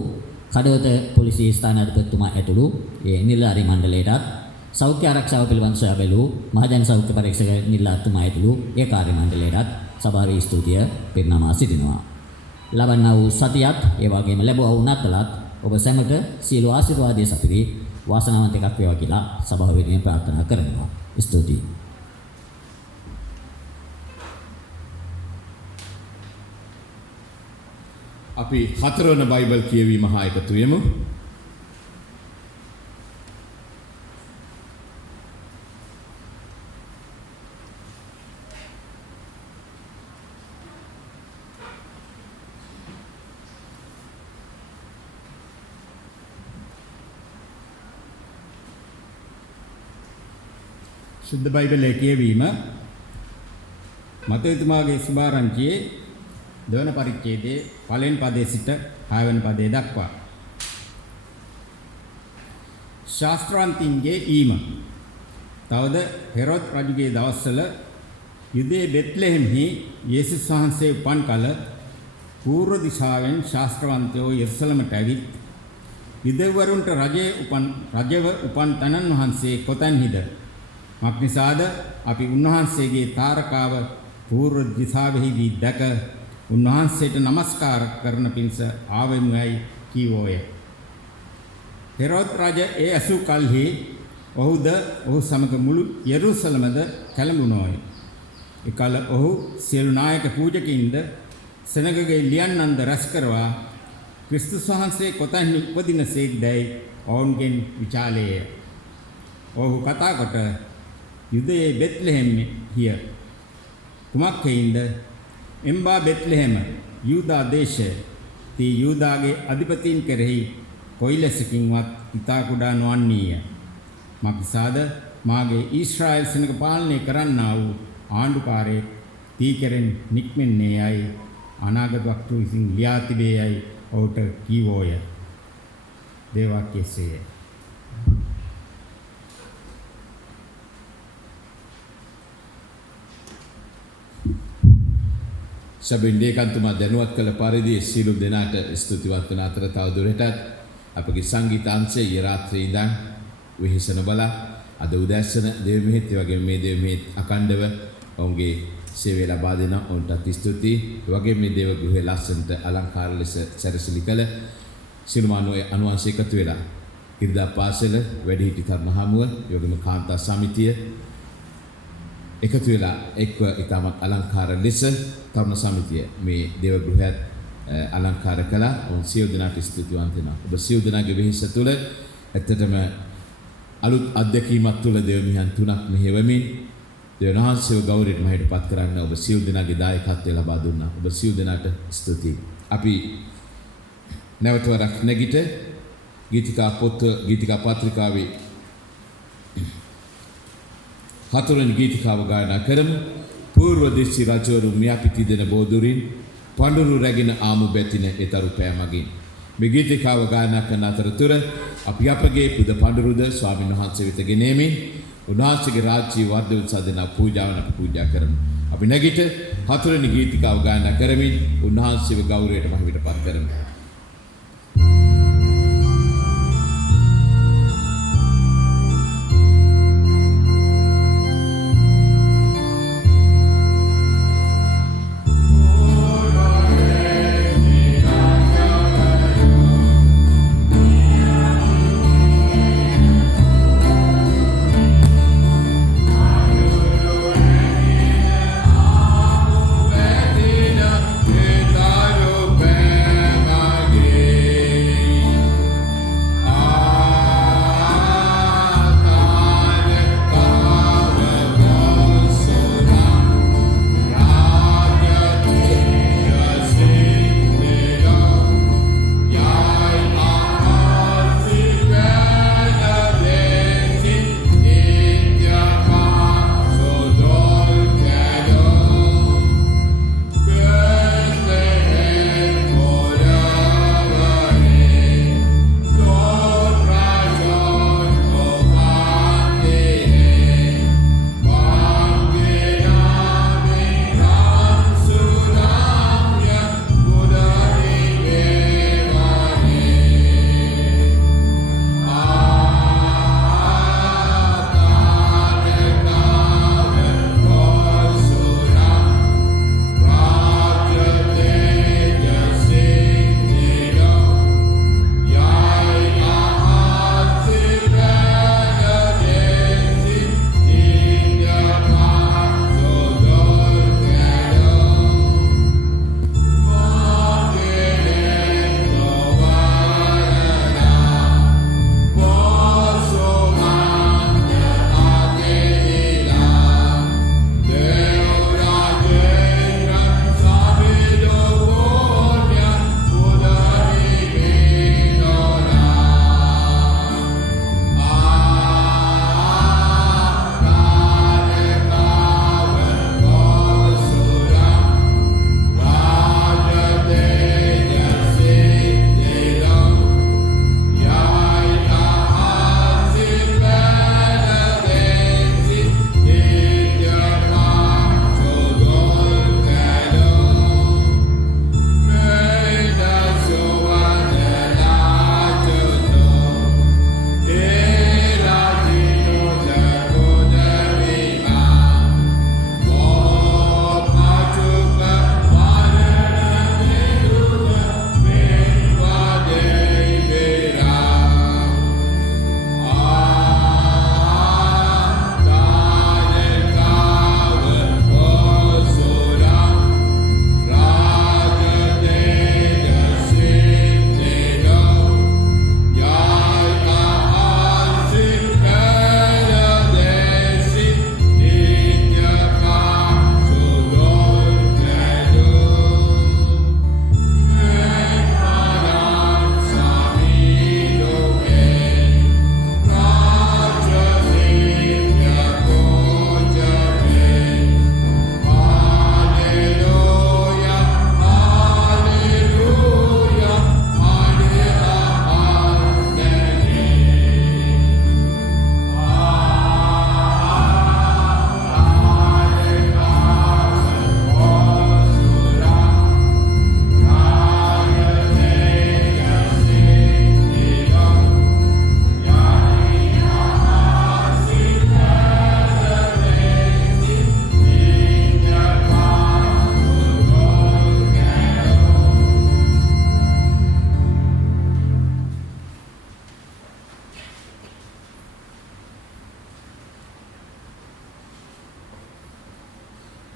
කඩවත පොලිසිය ස්ථානාධිපතිතුමා ඇතුළු ඒ නිලධාරී මණ්ඩලයටත් සෞඛ්‍ය ආරක්ෂාව පිළිබඳ සොයා බැලූ මහජන සෞඛ්‍ය පරීක්ෂක නිලධාරීතුමා ඇතුළු ඒ කාර්ය මණ්ඩලයටත් සභාවේ ස්තුතිය පිරිනමා සිටිනවා. ලබන්නා වූ සතියත් ඒ වගේම ලැබුවා වූ නත්තලත් ඔබ සැමට සියලු ආශිර්වාදයේ සපිරි වාසනාවන්ත එකක් වේවා කියලා සභාව වෙනුවෙන් ප්‍රාර්ථනා කරනවා. ස්තුතියි. අපි හතරවන බයිබල් කියවීම හා එකතු වෙමු. සුද්ධ බයිබලයේ කියවීම මතේතුමාගේ සුභාරංචියේ දෙවන පරිච්ඡේදයේ පළවෙනි පදයේ සිට 6 වෙනි පදයේ දක්වා. ශාස්ත්‍රාන්තින්ගේ ඊම. තවද හෙරොද් රජුගේ දවස්වල යුදේ බෙත්ලෙහෙම්හි යේසුස් වහන්සේ උපන් කල පූර්ව දිශාවෙන් ශාස්ත්‍රවන්තයෝ යෙරුසලමට ඇවිත් යුදෙවරුන්ට රජව උපන් තනන් වහන්සේ කොතැන්හිද? මක්නිසාද අපි උන්වහන්සේගේ තාරකාව පූර්ව දිශාවෙහිදී දැක උන්වහන්සේට නමස්කාර කරන පිණිස ආවෙමුයි කීවෝය. හෙරොද් රජ ඒ ඇසූ කල්හි ඔහු සමග මුළු යෙරුසලමද කැළඹුණෝය. එකල ඔහු සියලු නායක පූජකින්ද සෙනගගේ ලියන්නන්ද රැස් කරවා ක්‍රිස්තුස් වහන්සේ කොතැනි උපදිනසේක්දැයි ඔවුන්ගෙන් විචාලේය. ඔහු කතා කොට යුදයේ බෙත්ලෙහෙම් හිය කුමක් හේින්ද එම්බා බෙත්ලෙහෙම යූදා දේශය තී යූදාගේ අධිපතීන් කෙරෙහි කොයිලෙසකින්වත් ඉතා කුඩා නොවන්නීය. මක්නිසාද මාගේ ඊශ්‍රායල් සෙනඟ පාලනය කරන්නා වූ ආණ්ඩුකාරයෙක් තී කෙරෙන් නික්මෙන්නේ යයි අනාගත වක්තු විසින් ලියා තිබේ යයි ඔහුට කීවෝය. දේවාක්‍ය එසේය. සබින් දේකන්තුමා දැනුවත් කළ පරිදි සියලු දෙනාට ස්තුතිවත් වන අතර තවදුරටත් අපගේ සංගීත අංශය ඊ රාත්‍රියේ ඉඳන් විහිසන බලා අද උදෑසන දේව මෙහෙත් ඒ වගේම මේ දේව මෙහෙත් අකණ්ඩව ඔවුන්ගේ සේවය ලබා දෙන ඔවුන්ට ස්තුතියි. ඒ වගේම මේ දේව ගෘහය ලස්සනට අලංකාර ලෙස සැරසිලි කළ සිළුම අනුවංශ එකතු වෙලා ඉරිදා පාසල වැඩිහිටි තරුණ හමුව ඒ වගේම කාන්තා සමිතිය එකතු වෙලා එක්ව ඉතාමත් අලංකාර ලෙස තරුණ සමිතිය මේ දේව ගෘහයත් අලංකාර කළා. ඔවුන් සියලු දෙනාට ස්තුතිවන්ත වෙනවා. ඔබ සියලු දෙනාගේ වෙහෙස තුළ ඇත්තටම අලුත් අත්දැකීමක් තුළ දේව මිහන් තුනක් මෙහෙවමින් දෙවනහන්සේව ගෞරවයට මහිතපත් කරන්න ඔබ සියලු දෙනාගේ දායකත්වය ලබා දුන්නා. ඔබ සියලු දෙනාට ස්තුතියි. අපි නැවත වරක් නැගිට ගීතිකා පත්‍රිකාවේ හතරවෙනි ගීතිකාව ගායනා කරමු. పూర్ව දේශී රජවරු මියපිති දෙන බෝදුරින් පඳුරු රැගෙන ආමු බැතින ඒතරු පෑ මගින්. මේ ගීතිකාව ගායනා කරන අතරතුර අපි අපගේ පුද පඳුරුද ස්වාමීන් වහන්සේ වෙත ගෙනෙමින් උන්වහන්සේගේ රාජ්‍ය වර්ධ උත්සාහ දෙන පූජාවන් අපි පූජා කරමු. අපි නැගිට හතරවෙනි ගීතිකාව ගායනා කරමින් උන්වහන්සේව ගෞරවයට මහිතපත් කරමු. Bye.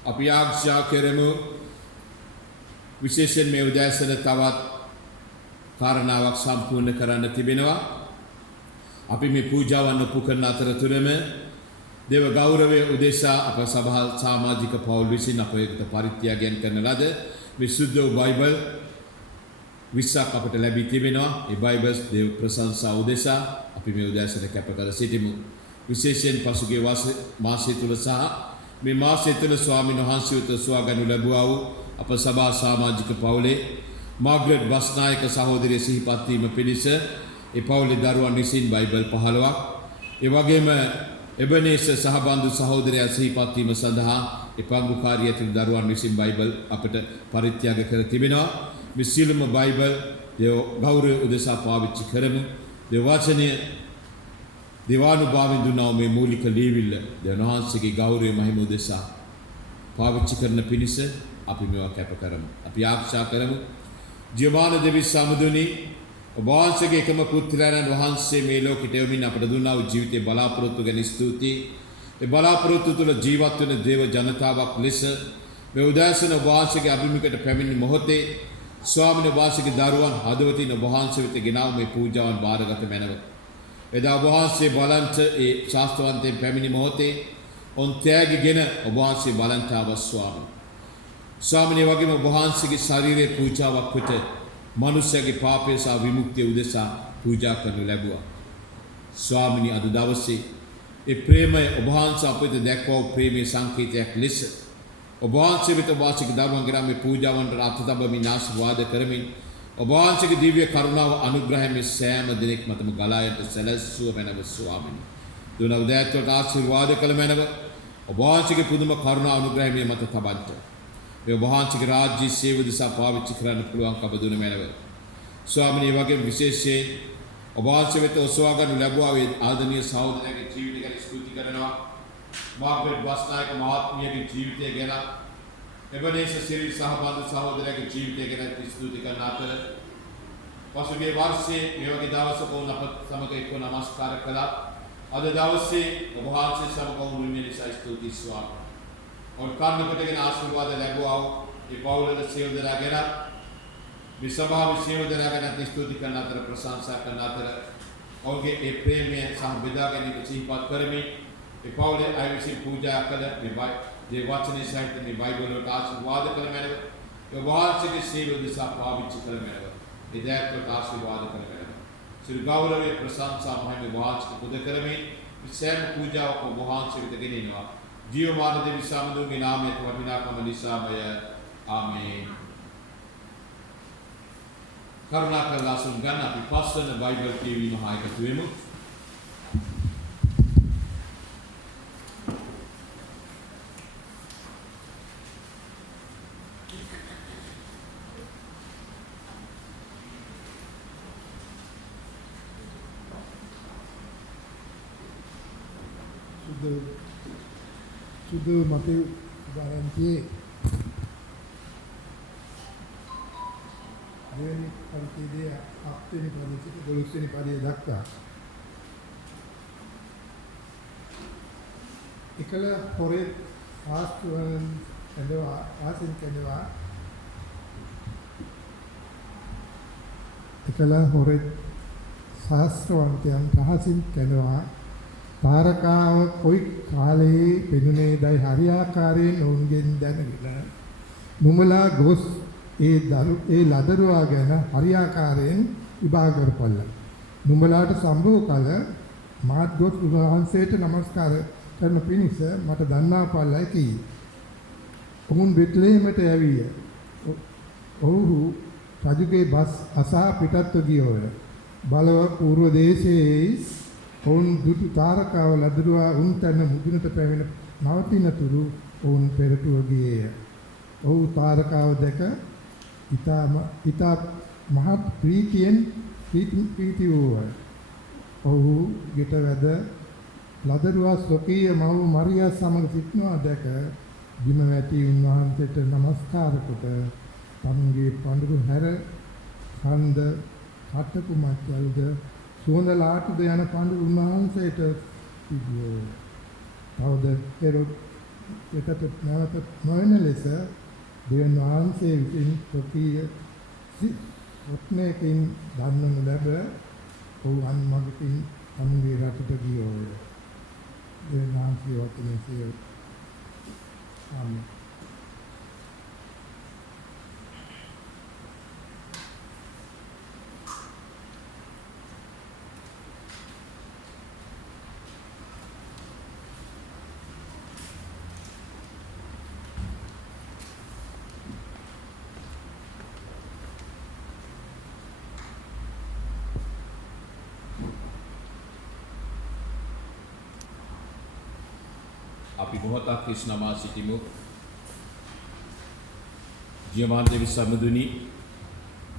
අපි ආරක්ෂා කරමු. විශේෂයෙන් මේ උදෑසන තවත් කාරණාවක් සම්පූර්ණ කරන්න තිබෙනවා. අපි මේ පූජාවන් ඔප්පු කරන අතරතුරම දේව ගෞරවයේ උදෙසා අප සභා සමාජික පවුල් විසින් අප එකට පරිත්‍යාගයන් කරන ලද විසුද්ධ වූ බයිබල් 20ක් අපට ලැබී තිබෙනවා. ඒ බයිබල් දේව ප්‍රශංසා උදෙසා අපි මේ උදෑසන කැප කර සිටිමු. විශේෂයෙන් පසුගිය මාසය තුල සහ මේ මාසය තුල ස්වාමීන් වහන්සේ වෙත සොයාගනු ලැබුවා වූ අප සභා සමාජික පවුලේ මාග්‍රට් බස්නායක සහෝදරිය සිහිපත් වීම පිණිස ඒ පවුලේ දරුවන් විසින් බයිබල් 15ක්, ඒ වගේම එබනේස සහබන්දු සහෝදරයා සිහිපත් වීම සඳහා ඒ පංගුකාරිය ඇතුළු දරුවන් විසින් බයිබල් අපට පරිත්‍යාග කර තිබෙනවා. මේ සියලුම බයිබල් දේව ගෞරවය උදෙසා පාවිච්චි කරමු. දේව වචනය දේවානුභාවයෙන් දුන්නා වූ මේ මූලික ලියවිල්ල දෙවනහන්සේගේ ගෞරවය මහිම උදෙසා පාවිච්චි කරන පිණිස අපි මේවා කැප කරමු. අපි ආරක්ෂා කරමු. ජීවමාන දෙවි සමුදුනි ඔබ වහන්සේගේ එකම පුත්‍රයන් වහන්සේ මේ ලෝකෙට එවමින් අපට දුන්නා වූ ජීවිතේ බලාපොරොත්තු ගැන ස්තුතියි. ඒ බලාපොරොත්තු තුළ ජීවත් වෙන දේව ජනතාවක් ලෙස මේ උදෑසන ඔබ වහන්සේගේ අභිමුඛයට පැමිණි මොහොතේ ස්වාමීන් වහන්සේගේ දරුවන් හදවතින් ඔබ වහන්සේ වෙත ගෙනාව මේ පූජාවන් බාරගත මැනව. එදා ඔබ වහන්සේ බලන්ට ඒ ශාස්ත්‍රවන්තයන් පැමිණි මොහොතේ ඔන් ත්‍යාගගෙන ඔබ වහන්සේ බලන්ට ආව ස්වාමීන් වගේම ඔබ වහන්සේගේ ශරීරයේ පූජාවක් කොට මනුෂ්‍යගේ පාපය සහ විමුක්තිය උදෙසා පූජා කරනු ලැබුවා. ස්වාමිනී අද දවසේ ඒ ප්‍රේමය ඔබ වහන්සේ අපිට දැක්වූ ප්‍රේමයේ සංකේතයක් ලෙස ඔබ වහන්සේ වෙත වාසික දරුවන් ග්‍රාමයේ පූජාවන්ට අත තබමින් ආශිර්වාද කරමින් ඔබ වහන්සේගේ දිව්‍ය කරුණාව අනුග්‍රහය මේ සෑම දිනෙක මතම ගලා යන්නට සැලැස්සුව මැනව ස්වාමිනී. දුන උදෑත්වට ආශිර්වාද කළ මැනව ඔබ වහන්සේගේ පුදුම කරුණා අනුග්‍රහය මේ මත තබන්ට. මේ ඔබ වහන්සේගේ රාජ්‍ය සේව දිසා පාවිච්චි කරන්න පුළුවන්කම දුන මැනව. ස්වාමිනී වගේ විශේෂයෙන් ඔබ වහන්සේ වෙත ඔසවා ගන්න ලැබුවා වේ ආදරණීය සහෝදරයාගේ ජීවිතය ගැන ස්තුති කරනවා. මාග්‍රට් බස්නායක මහත්මියගේ ජීවිතය ගැන එබනේස සිරිල් සහබන්දු සහෝදරයාගේ ජීවිතය ගැන ස්තුති කරන අතර පසුගිය වර්ෂයේ මේ වගේ දවසක වුණ අප සමග එක්ව නමස්කාර කළා. අද දවසේ ඔබ වහන්සේ සමග වුණ නිසා ස්තුති ස්වාමී. और कार्य कोटගෙන ආශිර්වාද ලැබුවා වූ ඒ පවුලේ සියලු දෙනා ගැන මේ සභාවේ සියලු දෙනා ගැන ස්තුති කරන අතර ප්‍රශංසා කරන අතර ඔවුන්ගේ ඒ ප්‍රේමය සහ බෙදා ගැනීම සිහිපත් කරමින් ඒ පවුලේ අය විසින් පූජා කළ මේ වචනේ සහිත මේ බයිබල් වලට ආශිර්වාද කළ මැනව ඒ වහන්සේගේ සියලු දිසා පාවිච්චි කළ මැනව ඒ දැක්වට ආශිර්වාද කළ මැනව සිල් ගෞරවයේ ප්‍රශංසා මහිම වහන්සේට පුද කරමින් සෑම පූජාවක වහන්සේ වෙත ගෙනෙනවා. जीवमान देवी सामदुगे नामे वमिनाकम निसामय आमीन. කරුණාකර ලාසුන් ගන්න අපි පස්වන බයිබල් කියවීම හා එකතු වෙමු. සුදු මතේ ගායන්තියේ දෙවෙනි පරිච්ඡේදයේ 7 වෙනි පදයේ සිට 12 වෙනි පදයේ දක්වා එකල හොරේ ආස්තුවන් ඇඳවා ආසින් කැඳවා එකල හොරේ ශාස්ත්‍රවන්තයන් රහසින් කැඳවා තාරකාව කොයි කාලයේ පෙනුනේදයි හරියාකාරයෙන් ඔවුන්ගෙන් දැනගෙන නුඹලා ගොස් ඒ ලදරුවා ගැන හරියාකාරයෙන් විභාග කරපළා. නුඹලාට සම්භව කල මාත් ගොස් වහන්සේට নমස්කාර කරන පිණිස මට දන්වාපල්ලා කී. ඔවුන් බෙත්ලෙහෙමට ඇවිය. ඔව්හු රජුගේ බස් අසා පිටත්ව ගියෝය. බලව పూర్ව දේශයේ ඔවුන් දුටු තාරකාව ලදරුවා උන් තැන මුදුනට පැමිණ නවතිනතුරු ඔවුන් පෙරටුව ගියේය. ඔව් තාරකාව දැක ඊතා මහත් ප්‍රීතියෙන් ප්‍රීති වූවා. ඔව් ගෙට වැද ලදරුවා ස්වකීය මව මරියා සමග සිටනවා දැක බිම වැටි උන්වහන්සේට নমස්කාර කොට තමගේ පඳුරු හැර හන්ද කට්ටකු මැල්ද සුවඳ ලාටුද යන පඳුරු උන්වහන්සේට තිබියෝ. තවද එකට නැවත නොවන ලෙස දෙවියන් වහන්සේ විසින් ස්වකීය ඔත්නේකින් දන්නු ලැබ ඔවුන් මගින් අනුගේ රටට ගියෝය. දෙවියන් වහන්සේ වචනයේ ආමේන්. අපි මොහොතක් ඉස්නමා සිටිමු. ජීවමාන දෙවි සම්මුදුනි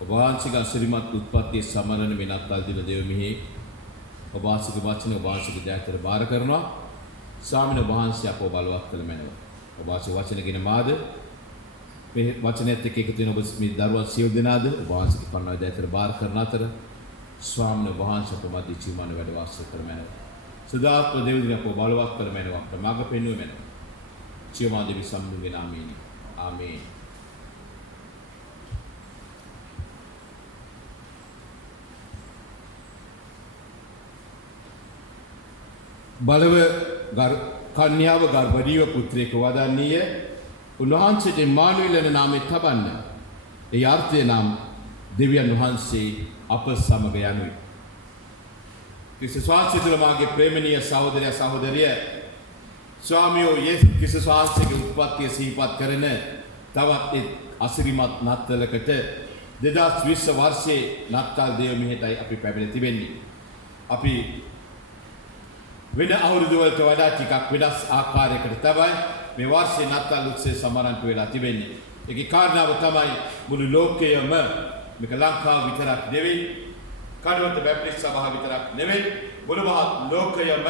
ඔබ වහන්සේගේ අසිරිමත් උත්පත්තිය සමරන වෙනත් අල්දින දේව මෙහි ඔබ වහන්සේගේ වචන ඔබ වහන්සේගේ දයාතර බාර කරනවා. ස්වාමීන් වහන්සේ අපව බලවත් කළ මැනව. ඔබ වහන්සේ වචනගෙන මාද මේ වචනයත් එක්ක එකතු වෙන ඔබ මේ දරුවන් සියලු දෙනාද ඔබ වහන්සේගේ පරණ දයාතර බාර කරන අතර ස්වාමීන් වහන්සේ අප මැද ජීවමාන වැඩ වාසය කර මැනව. සදාත්ම දෙවියන් අපව බලවත් කර මැනව. මාර්ග පෙන්වුව මැනව. ජීවමාන දෙවි සම්මුදුනේ ආමේන්. ආමේන්. බලව කන්‍යාව ගර්භණීව පුත්‍රයෙක් වදන්නීය. උන්වහන්සේට ඉම්මානුවෙල් යන නාමය තබන්න. ඒ අර්ථය නම් දෙවියන් වහන්සේ අප සමග යනුයි. ක්‍රිස්තුස් වහන්සේ තුළ මාගේ ප්‍රේමණීය සහෝදරය සහෝදරිය ස්වාමියෝ ක්‍රිස්තුස් වහන්සේගේ උත්පත්තිය සිහිපත් කරන තවත් අසිරිමත් නත්තලකට 2020 වර්ෂයේ නත්තල් දේව මෙහෙටයි අපි පැමිණ තිබෙන්නේ. අපි වෙන අවුරුදු වලට වඩා ටිකක් වෙනස් ආකාරයකට තමයි මේ වර්ෂයේ නත්තල් උත්සවය සමරන්ට වෙලා තිබෙන්නේ. ඒකේ කාරණාව තමයි මුළු ලෝකයේම මේක ලංකාව විතරක් නෙවෙයි, කඩවත බැප්ටිස්ට් සභාව විතරක් නෙවෙයි, මුළු මහත් ලෝකයේම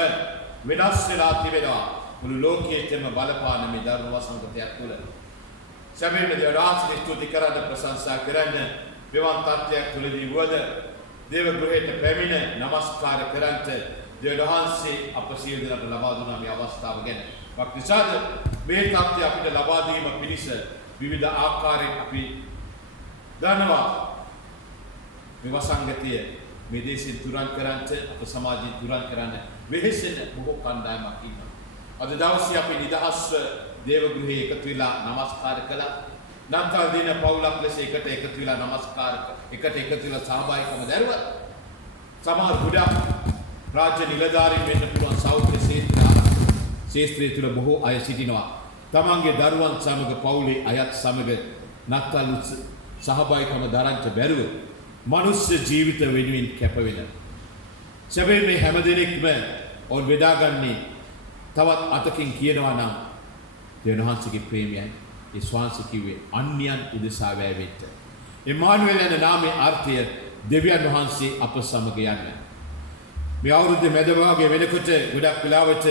වෙනස් වෙලා තිබෙනවා. මුළු ලෝකයේම බලපාන මේ ධර්ම වසංගතයක් තුළ සැබවින්ම දේවදාසගේ ස්තුති කරන්න ප්‍රශංසා කරන්න මෙවන් තත්ත්වයක් තුළදී වුවද දේව ගෘහයට පැමිණ නමස්කාර කරන්ට දෙවියන්වහන්සේ අප සියලු දෙනාට ලබා දුන්නා මේ අවස්ථාව ගැන. වක්නිසාද මේ තත්ත්වය අපිට ලබා දීම පිණිස විවිධ ආකාරයෙන් අපි දන්නවා මේ වසංගතය මේ දේශයෙන් තුරන් කරන්ට අප සමාජයෙන් තුරන් කරන්න වෙහෙසෙන බොහෝ කණ්ඩායමක් ඉන්නවා. අද දවසේ අපි නිදහස්ව දේව ගෘහයේ එකතු වෙලා නමස්කාර කළා. නත්තල් දින පවුලක් ලෙස එකට එකතු වෙලා නමස්කාර එකට එකතු වෙලා සහභාගීකම දැරුවා. සමහර ගොඩක් රාජ්‍ය නිලධාරීන් වෙන්න පුළුවන් සෞඛ්‍ය ශාස්ත්‍රය තුළ බොහෝ අය සිටිනවා. තමන්ගේ දරුවන් සමග පවුලේ අයත් සමග නත්තල් සහභාගීකම දරන්න බැරුව මනුෂ්‍ය ජීවිත වෙනුවෙන් කැප වෙන. සැබවින්ම මේ හැම දෙනෙක්ම ඔවුන් බෙදාගන්නේ තවත් අතකින් කියනවා නම් දෙවියන්වහන්සේගේ ප්‍රේමයයි. ඒ ස්වාංශ කිව්වේ අන්‍යයන් උදෙසා වැවෙච්ච. ඉම්මානුවෙල් යන නාමයේ අර්ථය දෙවියන් වහන්සේ අප සමග යන්න. මේ අවුරුද්දේ මැද භාගයේ වෙනකොට ගොඩක් වෙලාවට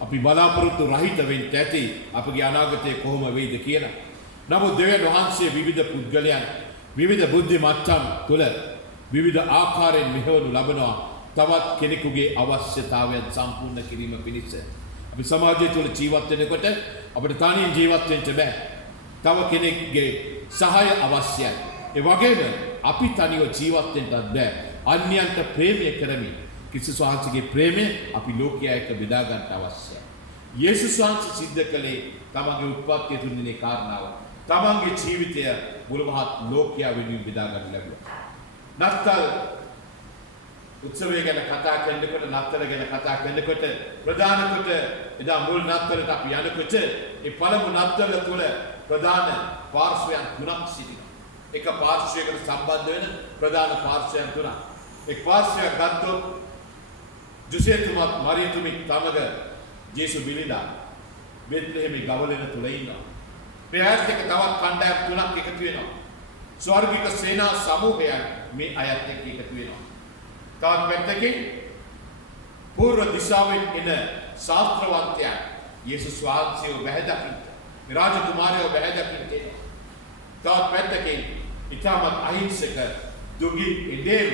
අපි බලාපොරොත්තු රහිත වෙන්න ඇති අපගේ අනාගතය කොහොම වෙයිද කියලා. නමුත් දෙවියන් වහන්සේ විවිධ පුද්ගලයන් විවිධ බුද්ධි මට්ටම් තුළ විවිධ ආකාරයෙන් මෙහෙවනු ලබනවා තවත් කෙනෙකුගේ අවශ්‍යතාවයන් සම්පූර්ණ කිරීම පිණිස. අපි සමාජය තුළ ජීවත් වෙනකොට අපිට තනියෙන් ජීවත් වෙන්න බෑ. තව කෙනෙක්ගේ සහාය අවශ්‍යයි. ඒ වගේම අපි තනිව ජීවත් වෙන්නත් බෑ. අන්‍යයන්ට ප්‍රේමය කරමින් ක්‍රිස්තුස් වහන්සේගේ ප්‍රේමය අපි ලෝකයා එක්ක බෙදා ගන්න අවශ්‍යයි. යේසුස් වහන්සේ සිද්ධ කළේ තමන්ගේ උත්පත්තිය තුලින් කාරණාව. තමන්ගේ ජීවිතය මුළු මහත් ලෝකයා වෙනුවෙන් බෙදා ගන්න ලැබුවා. නත්තල් උත්සවය ගැන කතා කරනකොට නත්තල ගැන කතා කරනකොට ප්‍රධාන කොට එදා මුල් නත්තලට අපි යනකොට ඒ පළමු නත්තල තුල ප්‍රධාන පාර්ශ්වයන් තුනක් සිටිනවා. එක පාර්ශ්වයකට සම්බන්ධ වෙන ප්‍රධාන පාර්ශ්වයන් තුනක්. එක් පාර්ශ්වයක් ගත්තොත් ජොසේතුමත් මරියතුමිත් තමග ජේසු බිලිඳා බෙත්ලෙහෙමේ ගවලෙන තුල ඉන්නවා. මේ අයත් එක්ක තවත් කණ්ඩායම් තුනක් එකතු වෙනවා. ස්වර්ගික සේනා සමූහයක් මේ අයත් එක්ක එකතු වෙනවා. තවත් පැත්තකින් පූර්ව දිශාවෙන් එන ශාස්ත්‍රවන්තයන් යේසුස් වහන්සේව බැහැදකින්න රාජකුමාරයව බැහැදකින්න එනවා. තවත් පැත්තකින් ඊටමත් අහිංසක දුගී ඉදේව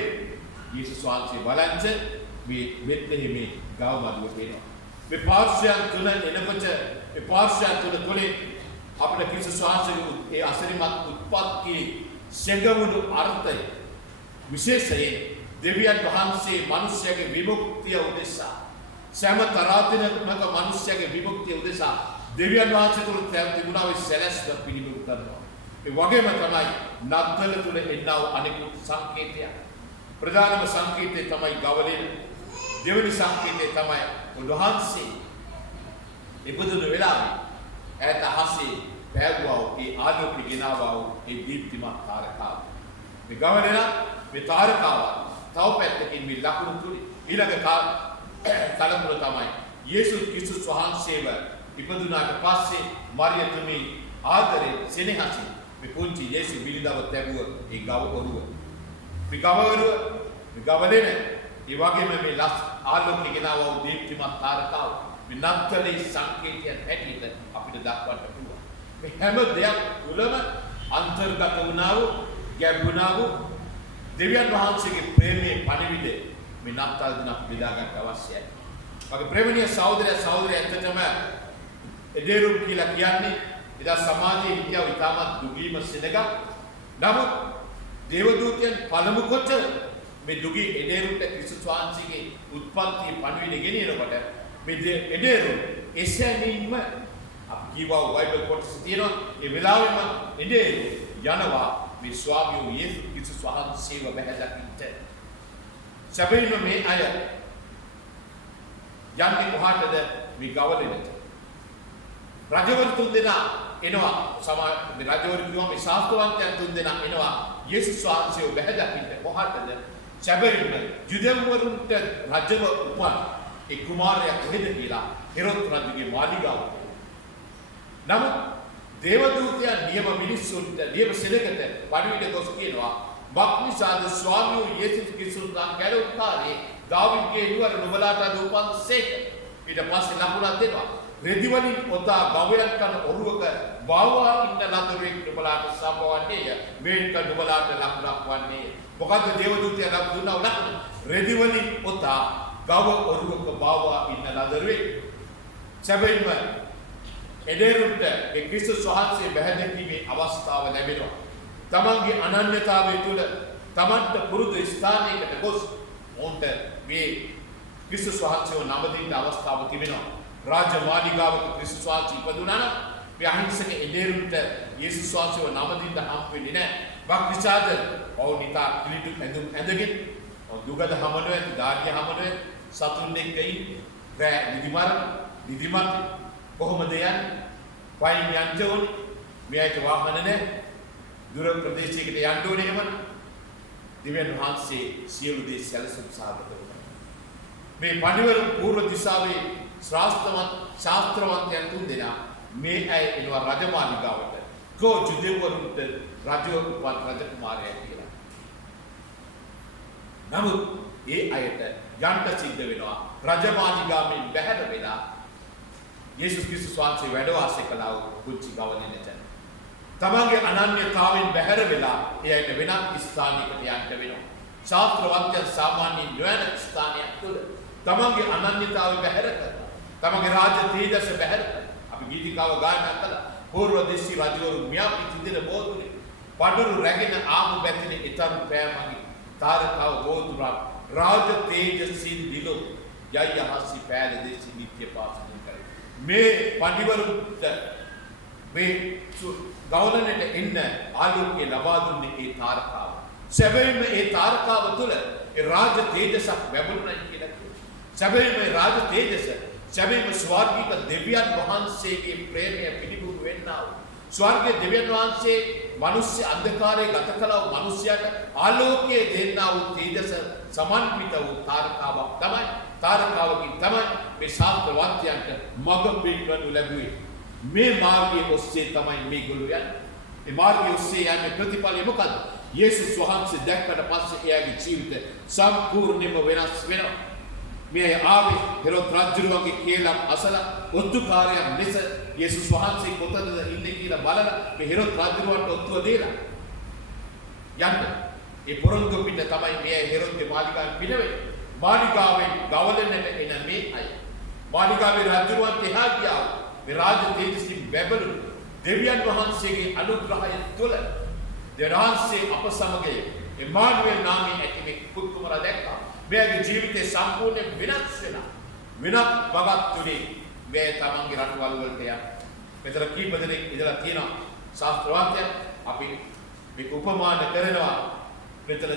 යේසුස් වහන්සේ බලන්ට මේ බෙත්ලෙහෙමේ ගව මඩුව පේනවා. මේ පාර්ශ්වයන් තුන එනකොට මේ පාර්ශ්වයන් තුන තුලින් අපිට ක්‍රිස්තුස් වහන්සේගේ ඒ අසරිමත් උත්පත්ති සෙඟවුණු අර්ථය විශේෂයෙන් දෙවියන් වහන්සේ මිනිස්යාගේ විමුක්තිය උදෙසා සෑම තරාතිනක මිනිස්යාගේ විමුක්තිය උදෙසා දෙවියන් වහන්සේ තුළ තිබුණා ඒ සැලැස්ම පිළිබඳව කරනවා. ඒ වගේම තමයි නත්තල තුළ එන්නව අනිකුත් සංකේතය. ප්‍රධානම සංකේතය තමයි ගවලෙන. දෙවෙනි සංකේතය තමයි උන්වහන්සේ ඉපදුණු වෙලාවේ ඈත අහසේ පැවුවා ඒ ආලෝකය ගෙනාවා ඒ දීප්තිමත් තාරකාව. මේ ගවලෙන මේ තාරකාව තව පැත්තකින් මේ ලකුණු තුනේ ඊළඟ තලමුණ තමයි යේසුස් ක්‍රිස්තුස් වහන්සේව ඉපදුනාට පස්සේ මරියතුමී ආදරේ සෙනෙහසින් මේ පුංචි යේසු බිලිඳව තැබුව ඒ ගව ඔරුව. මේ ගව ඔරුව මේ ගවලෙන ඒ වගේම මේ ආලෝකය ගෙනාවා දීප්තිමත් තාරකාව මේ නත්තලේ සංකේතයන් හැටියට අපිට දක්වන්න පුළුවන්. මේ හැම දෙයක් තුළම අන්තර්ගත වුණා වූ ගැඹුණා වූ දෙවියන් වහන්සේගේ ප්‍රේමයේ පණිවිඩය මේ නත්තල් දින බෙදා ගන්න අවශ්‍යයි. මගේ ප්‍රේමණීය සහෝදරය සහෝදරිය ඇත්තටම එදේරුම් කියලා කියන්නේ එදා සමාජයේ හිටියව ඉතාමත් දුගීම සෙනග. නමුත් දේවදූතයන් පළමු කොට මේ දුගී එදේරුන්ට ක්‍රිස්තුස් වහන්සේගේ උත්පත්ති පණිවිඩ ගෙනියනකොට මේ එදේරුන් එසැනින්ම අපි කියවා බයිබල් කොටස තියෙනවා ඒ වෙලාවෙම එදේරු යනවා මේ ස්වාමියෝ යේසුස් ක්‍රිස්තුස් වහන්සේව බැහැදකින්ට. සැබවින්ම මේ අය යන්නේ කොහාටද? මේ ගවලෙනට. රජවරු තුන්දෙනා එනවා. මේ රජවරු කියවම මේ ශාස්ත්‍රවන්තයන් තුන්දෙනා එනවා යේසුස් වහන්සේව බැහැදකින්ට. කොහාටද? සැබවින්ම ජුදෙව්වරුන්ට රජව උපන් ඒ කුමාරයා කොහෙද කියලා හෙරොද් රජුගේ මාලිගාවට. නමුත් දේවදූතයන් නියම මිනිස්සුන්ට නියම සෙනගට පණිවිඩ ගොස් කියනවා වක්නිසාද ස්වාමියෝ යේසුස් ක්‍රිස්තුස් ගැලවුකාරේ දාවිද්ගේ නුවර නුඹලාට අද උපන්සේක. ඊට පස්සේ ලකුණක් දෙනවා. රෙදි වලින් ඔතා ගවයන් කන ඔරුවක බාවා ඉන්න ලදරුවෙක් නුඹලාට සම්බවන්නේය. මේක නුඹලාට ලකුණක් වන්නේය. මොකද්ද දේවදූතයා ලකුණ දුන්නා ලකුණ? රෙදි වලින් ඔතා ගව ඔරුවක බාවා ඉන්න ලදරුවෙක්. සැබවින්ම එදේරුන්ට ඒ ක්‍රිස්තුස් වහන්සේ බැහැදීමේ අවස්ථාව ලැබෙනවා. තමන්ගේ අනන්‍යතාවය තුළ තමන්ට පුරුදු ස්ථානයකට ගොස් ඔවුන්ට මේ ක්‍රිස්තුස් වහන්සේව නමදින්න අවස්ථාව තිබෙනවා. රාජමාලිගාවක ක්‍රිස්තුස් වහන්සේ ඉපදුනා නම් මේ අහිංසක එදේරුන්ට යේසුස් වහන්සේව නමදින්න හම් වෙන්නේ නැහැ. වක්නිසාද ඔවුන් ඉතා කිලිටු ඇඳගෙන දුගද හමනුවෙන් ධාර්ය හමනුවෙන් සතුන් එක්කයි රෑ නිදිමත් කොහොමද යන්නේ? වයින් යන්න ඕනේ. මෙයාට වාහන නැහැ. දුර ප්‍රදේශයකට යන්න ඕනේ එහෙම. දෙවියන් වහන්සේ සියලු දේ සැලසුම් සාධක කරනවා. මේ පණිවර පූර්ව දිශාවේ ශාස්ත්‍රවන්තයන් තුන්දෙනා මේ අය එනවා රජමාලිගාවට. කෝ ජුදෙව්වරුන්ට රජවරුපත් රජකුමාරයා කියලා. නමුත් ඒ අයට යන්න සිද්ධ වෙනවා රජමාලිගාවෙන් බැහැර වෙලා යේසුස් ක්‍රිස්තුස් වහන්සේ වැඩ වාසය කළා වූ කුංචි ගවලෙනට. තමන්ගේ අනන්‍යතාවෙන් බැහැර වෙලා එයාට වෙනත් ස්ථානයකට යන්න වෙනවා. ශාස්ත්‍රවන්තයන් සාමාන්‍යයෙන් නොයන ස්ථානයක් තුළ තමන්ගේ අනන්‍යතාවය බැහැර කරලා තමන්ගේ රාජ්‍ය තේජස බැහැර කරලා අපි ගීතිකාව ගායනා කළා. පූර්ව දේශී රජවරු මියාපි තින්දින බෝධුනේ පඩුරු රැගෙන ආමු බැතින ඊතරු පෑමගේ තාරකාව බෝධුරා රාජ්‍ය තේජසින් දිලෝ යයහසි පෑල දේශී නිත්‍ය පාසන කරේ. මේ පඬිවරුන්ට මේ ගවලනට එන්න ආලෝකය ලබා දුන්නේ ඒ තාරකාව. සැබවින්ම ඒ තාරකාව තුළ ඒ රාජ්‍ය තේජසක් ලැබුණයි කියලා කියනවා. සැබවින්ම ඒ රාජ්‍ය තේජස සැබවින්ම ස්වර්ගික දෙවියන් වහන්සේගේ ප්‍රේමය පිළිබිඹු වෙන්නා වූ ස්වර්ගයේ දෙවියන් වහන්සේ මිනිස්සු අන්ධකාරයේ ගත කළා වූ මිනිසයාට ආලෝකය දෙන්නා වූ තේජස සමන්විත වූ තාරකාවක් තමයි. තාරකාවකින් තමයි මේ ශාස්ත්‍රවන්තයන්ට මඟ පෙන්වනු ලැබුවේ. මේ මාර්ගයේ ඔස්සේ තමයි මේගොල්ලෝ යන්නේ. ඒ මාර්ගයේ ඔස්සේ යන්නේ ප්‍රතිඵලය මොකද්ද? යේසුස් වහන්සේ දැක්කට පස්සේ එයාගේ ජීවිතය සම්පූර්ණයෙන්ම වෙනස් වෙනවා. මේ ආවේ හෙරොද් රජුගේ කියලා අසලා ඔත්තුකාරයන් ලෙස යේසුස් වහන්සේ කොතනද ඉන්නේ කියලා බලලා මේ හෙරොද් රජුට ඔත්තුව දීලා යන්න. ඒ පොරොන්දු පිට තමයි මේ හෙරොද්ගේ මාලිගාවෙන් පිටවෙන්නේ. මාලිගාවෙන් ගවලෙන්නට එන මේ අය මාලිගාවේ රජුරුවන් එහා ගියා. මේ රාජ තේජසින් බැබළුණු දෙවියන් වහන්සේගේ අනුග්‍රහය තුළ දෙවියන්සේ අප සමග ඉමානුවෙල් නාමයෙන් ඇති මේ පුත්කුමරා දැක්කා. මෙයාගේ ජීවිතේ සම්පූර්ණ වෙනස් වෙලා වෙනත් බවක් තුනේ මේ තමන්ගේ රටවල් වලට යන. මෙතන කීප දෙනෙක් ඉඳලා තියෙනවා ශාස්ත්‍රවාදයන් අපි මේක උපමාන කරනවා. මෙතන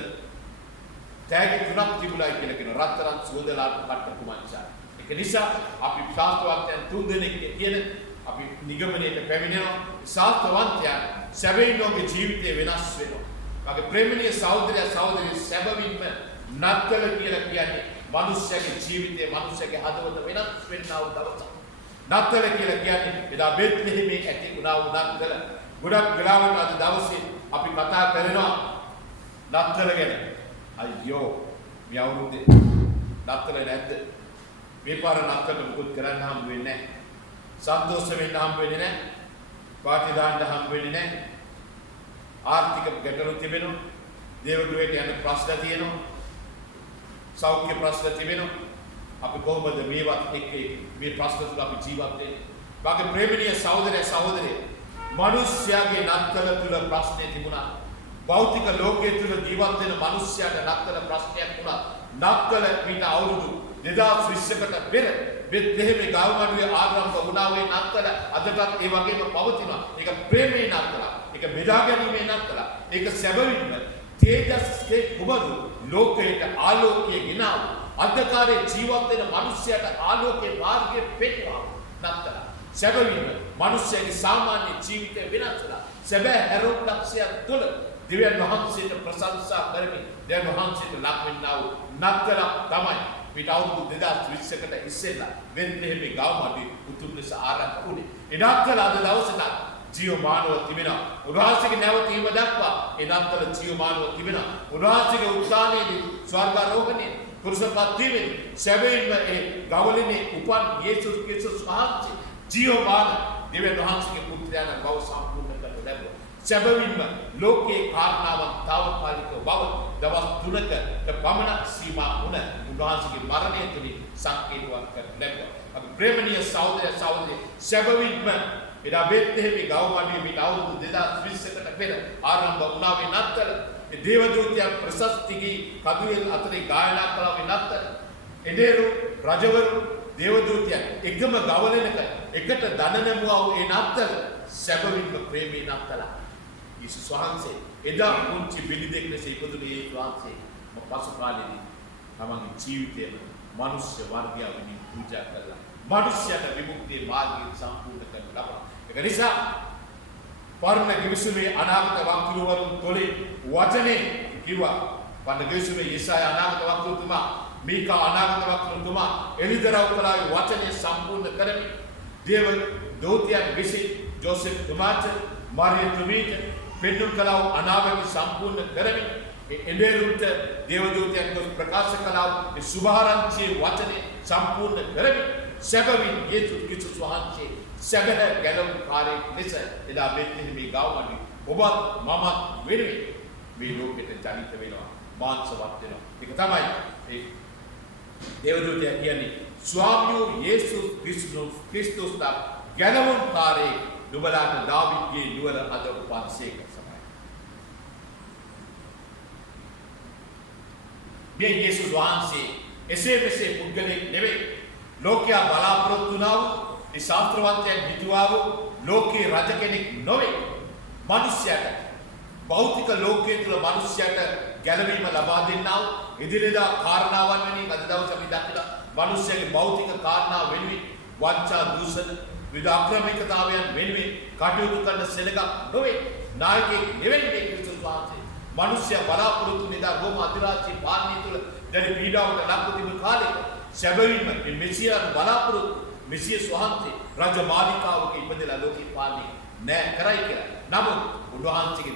තෑගි තුනක් තිබුණා කියලා කියන රත්තරන් සුවඳලාට කට්ට කුමංචා. ඒක නිසා අපි ශාස්ත්‍රවාදයන් තුන් දෙනෙක් කියන අපි නිගමනයට පැමිණෙනවා. ශාස්ත්‍රවන්තයන් සැබවින්ම ජීවිතේ වෙනස් වෙනවා. වගේ ප්‍රේමණීය සහෝදරය සහෝදරිය සැබවින්ම නත්තල කියලා කියන්නේ මනුෂ්‍යගේ ජීවිතේ මනුෂ්‍යගේ හදවත වෙනස් වෙන්නා වූ දවසක්. නත්තල කියලා කියන්නේ එදා බෙත්ලෙහෙමේ ඇති වුණා වූ නත්තල. ගොඩක් වෙලාවට අද දවසේ අපි කතා කරනවා නත්තල ගැන. අයියෝ මේ අවුරුද්දේ නත්තල නැද්ද? මේ පාර නත්තල මුකුත් කරන්න හම්බ වෙන්නේ නැහැ. සන්තෝෂ වෙන්න හම්බ වෙන්නේ නැහැ. පාටි දාන්න හම්බ වෙන්නේ නැහැ. ආර්ථික ගැටලු තිබෙනවා. දේවගෘහයට යන ප්‍රශ්න තියෙනවා. සෞඛ්‍ය ප්‍රශ්න තිබෙනවා. අපි කොහොමද මේවත් එක්ක මේ ප්‍රශ්න තුල අපි ජීවත් වෙන්නේ? වාගේ ප්‍රේමණීය සහෝදරය සහෝදරිය මිනිස්යාගේ නත්තල තුල ප්‍රශ්නේ තිබුණා. භෞතික ලෝකයේ තුල ජීවත් වෙන මිනිස්යාට නත්තල ප්‍රශ්නයක් වුණා. නත්තල පිට අවුරුදු 2020කට පෙර බෙත්ලෙහෙමේ ගාවමඩුවේ ආරම්භ වුණා වේ නත්තල අදටත් ඒ වගේම පවතිනවා. ඒක ප්‍රේමේ නත්තල. ඒක බෙදා ගැනීමේ නත්තල. ඒක සැබවින්ම තේජස්සේ කුමරු ලෝකයට ආලෝකය ගෙනාව. අන්ධකාරයේ ජීවත් වෙන මිනිසයාට ආලෝකයේ මාර්ගය පෙන්වනවා නත්තල. සැබවින්ම මිනිසයාගේ සාමාන්‍ය ජීවිතය වෙනස්ලා. සැබෑ හැරොක්ක්ෂය තුළ දෙවියන් වහන්සේට ප්‍රශංසා කරමින් දෙවියන් වහන්සේට ලක් වෙන්නා වූ නත්තල තමයි පිට අවුරුදු 2020කට ඉස්සෙල්ලා බෙත්ලෙහෙමේ ගාවමඩුවේ උතුම් ලෙස ආරම්භ වුණේ. ඒ නත්තල අද දවසට ජීවමානව තිබෙනවා. උන්වහන්සේගේ නැවතීම දක්වා ඒ නත්තල ජීවමානව තිබෙනවා. උන්වහන්සේගේ උත්ථානයේදී ස්වර්ගාරෝහණය කුරුසපත් වීමෙන් සැබවින්ම ඒ ගවලිනේ උපන් යේසුස් ක්‍රිස්තුස් වහන්සේ ජීවමාන දෙවියන් වහන්සේගේ පුත්‍රයාණන් බව සම්පූර්ණ කරලා ලැබුවා. සැබවින්ම ලෝකේ කාරණාවක් తాවකාලික බව දවස් 3කට පමණ සීමා වුණ උන්වහන්සේගේ මරණය තුළින් සංකේතවත් කර ලැබුවා. අපි ප්‍රේමණීය සහෝදර සහෝදරිය සැබවින්ම එදා බෙත්ලෙහෙමේ ගාවමඩුවේ පිට අවුරුදු 2020කට පෙර ආරම්භ වුණා වේ නත්තල. ඒ දේවදූතයන් ප්‍රශස්තිගේ කදුවෙල් අතරේ ගායනා කළා වේ නත්තල. එදේරු රජවරු දේවදූතයන් එකම ගවලෙනක එකට දන නැමුවා වූ ඒ නත්තල සැබවින්ම ප්‍රේමී නත්තල. යේසුස් වහන්සේ එදා මුංචි බිලිදෙක් ලෙස ඉපදුනේ යේසුස් වහන්සේ පසු කාලෙදී තමන්ගේ ජීවිතයම මනුෂ්‍ය වර්ගය වෙනුවෙන් පූජා කළා. මනුෂ්‍යයට විමුක්තියේ මාර්ගය සම්පූර්ණ කරන ලබා. ඒක නිසා පරණ කිවිසුමේ අනාගත වක්තෘවරුන් තොලින් වචනේ කිව්වා. පරණ කිවිසුමේ යෙසායා අනාගත වක්තෘතුමා, මීකා අනාගත වක්තෘතුමා එලිදරව් කළාවේ වචනේ සම්පූර්ණ කරමින් දේව දූතයන් විසින් ජෝසෙෆ් තුමාට මාරිය තුමීට පෙන්වුම් කළා අනාගත සම්පූර්ණ කරමින් එඬේරුන්ට දේවදූතයන් ප්‍රකාශ කළා ඒ සුභාරංචියේ වචනේ සම්පූර්ණ කරමින් සැබවින් යේසුස් ක්‍රිස්තුස් වහන්සේ සැබෑ ගැලවුම්කාරයෙක් ලෙස එදා බෙත්ලෙහෙමේ ගාවමඩුවේ ඔබත් මමත් වෙනුවෙන් මේ ලෝකෙට ජනිත වෙනවා මාංශවත් වෙනවා. ඒක තමයි ඒ දේවදූතයා කියන්නේ ස්වාමියෝ යේසුස් ක්‍රිස්තුස්ලා ගැලවුම්කාරයෙක් නුඹලාට දාවිද්ගේ නුවර අද උපන්සේක සමයි. මේ යේසුස් වහන්සේ එසේ මෙසේ පුද්ගලෙක් නෙවෙයි. ලෝකයා බලාපොරොත්තු වුණා වූ ඒ ශාස්ත්‍රවන්තයන් හිතුවා වූ ලෝකේ රජ කෙනෙක් නොවේ. මිනිස්යාට භෞතික ලෝකයේ තුල මිනිස්යාට ගැලවීම ලබා දෙන්නා වූ ඉදිරියදා කාරණාවන් වෙනින් අද දවසේ අපි දකිනවා මිනිස්යාගේ භෞතික කාරණා වෙනුවෙන් වංචා දූෂණ විදාක්‍රමිකතාවයන් වෙනුවෙන් කටයුතු කරන සෙනගක් නොවේ. නායකයෙක් නෙවෙයි මේ ක්‍රිස්තුස් වහන්සේ. මිනිස්යා බලාපොරොත්තු නිදා රෝම අධිරාජ්‍ය පාලනය තුල දැඩි පීඩාවට ලක් තිබුණු කාලෙක සැබවින්ම මේ මෙසියා බලාපොරොත්තු මෙසියස් වහන්සේ රාජමාලිකාවක ඉපදලා ලෝකේ පාලනය නෑ කරයි කියලා. නමුත් උන්වහන්සේගේ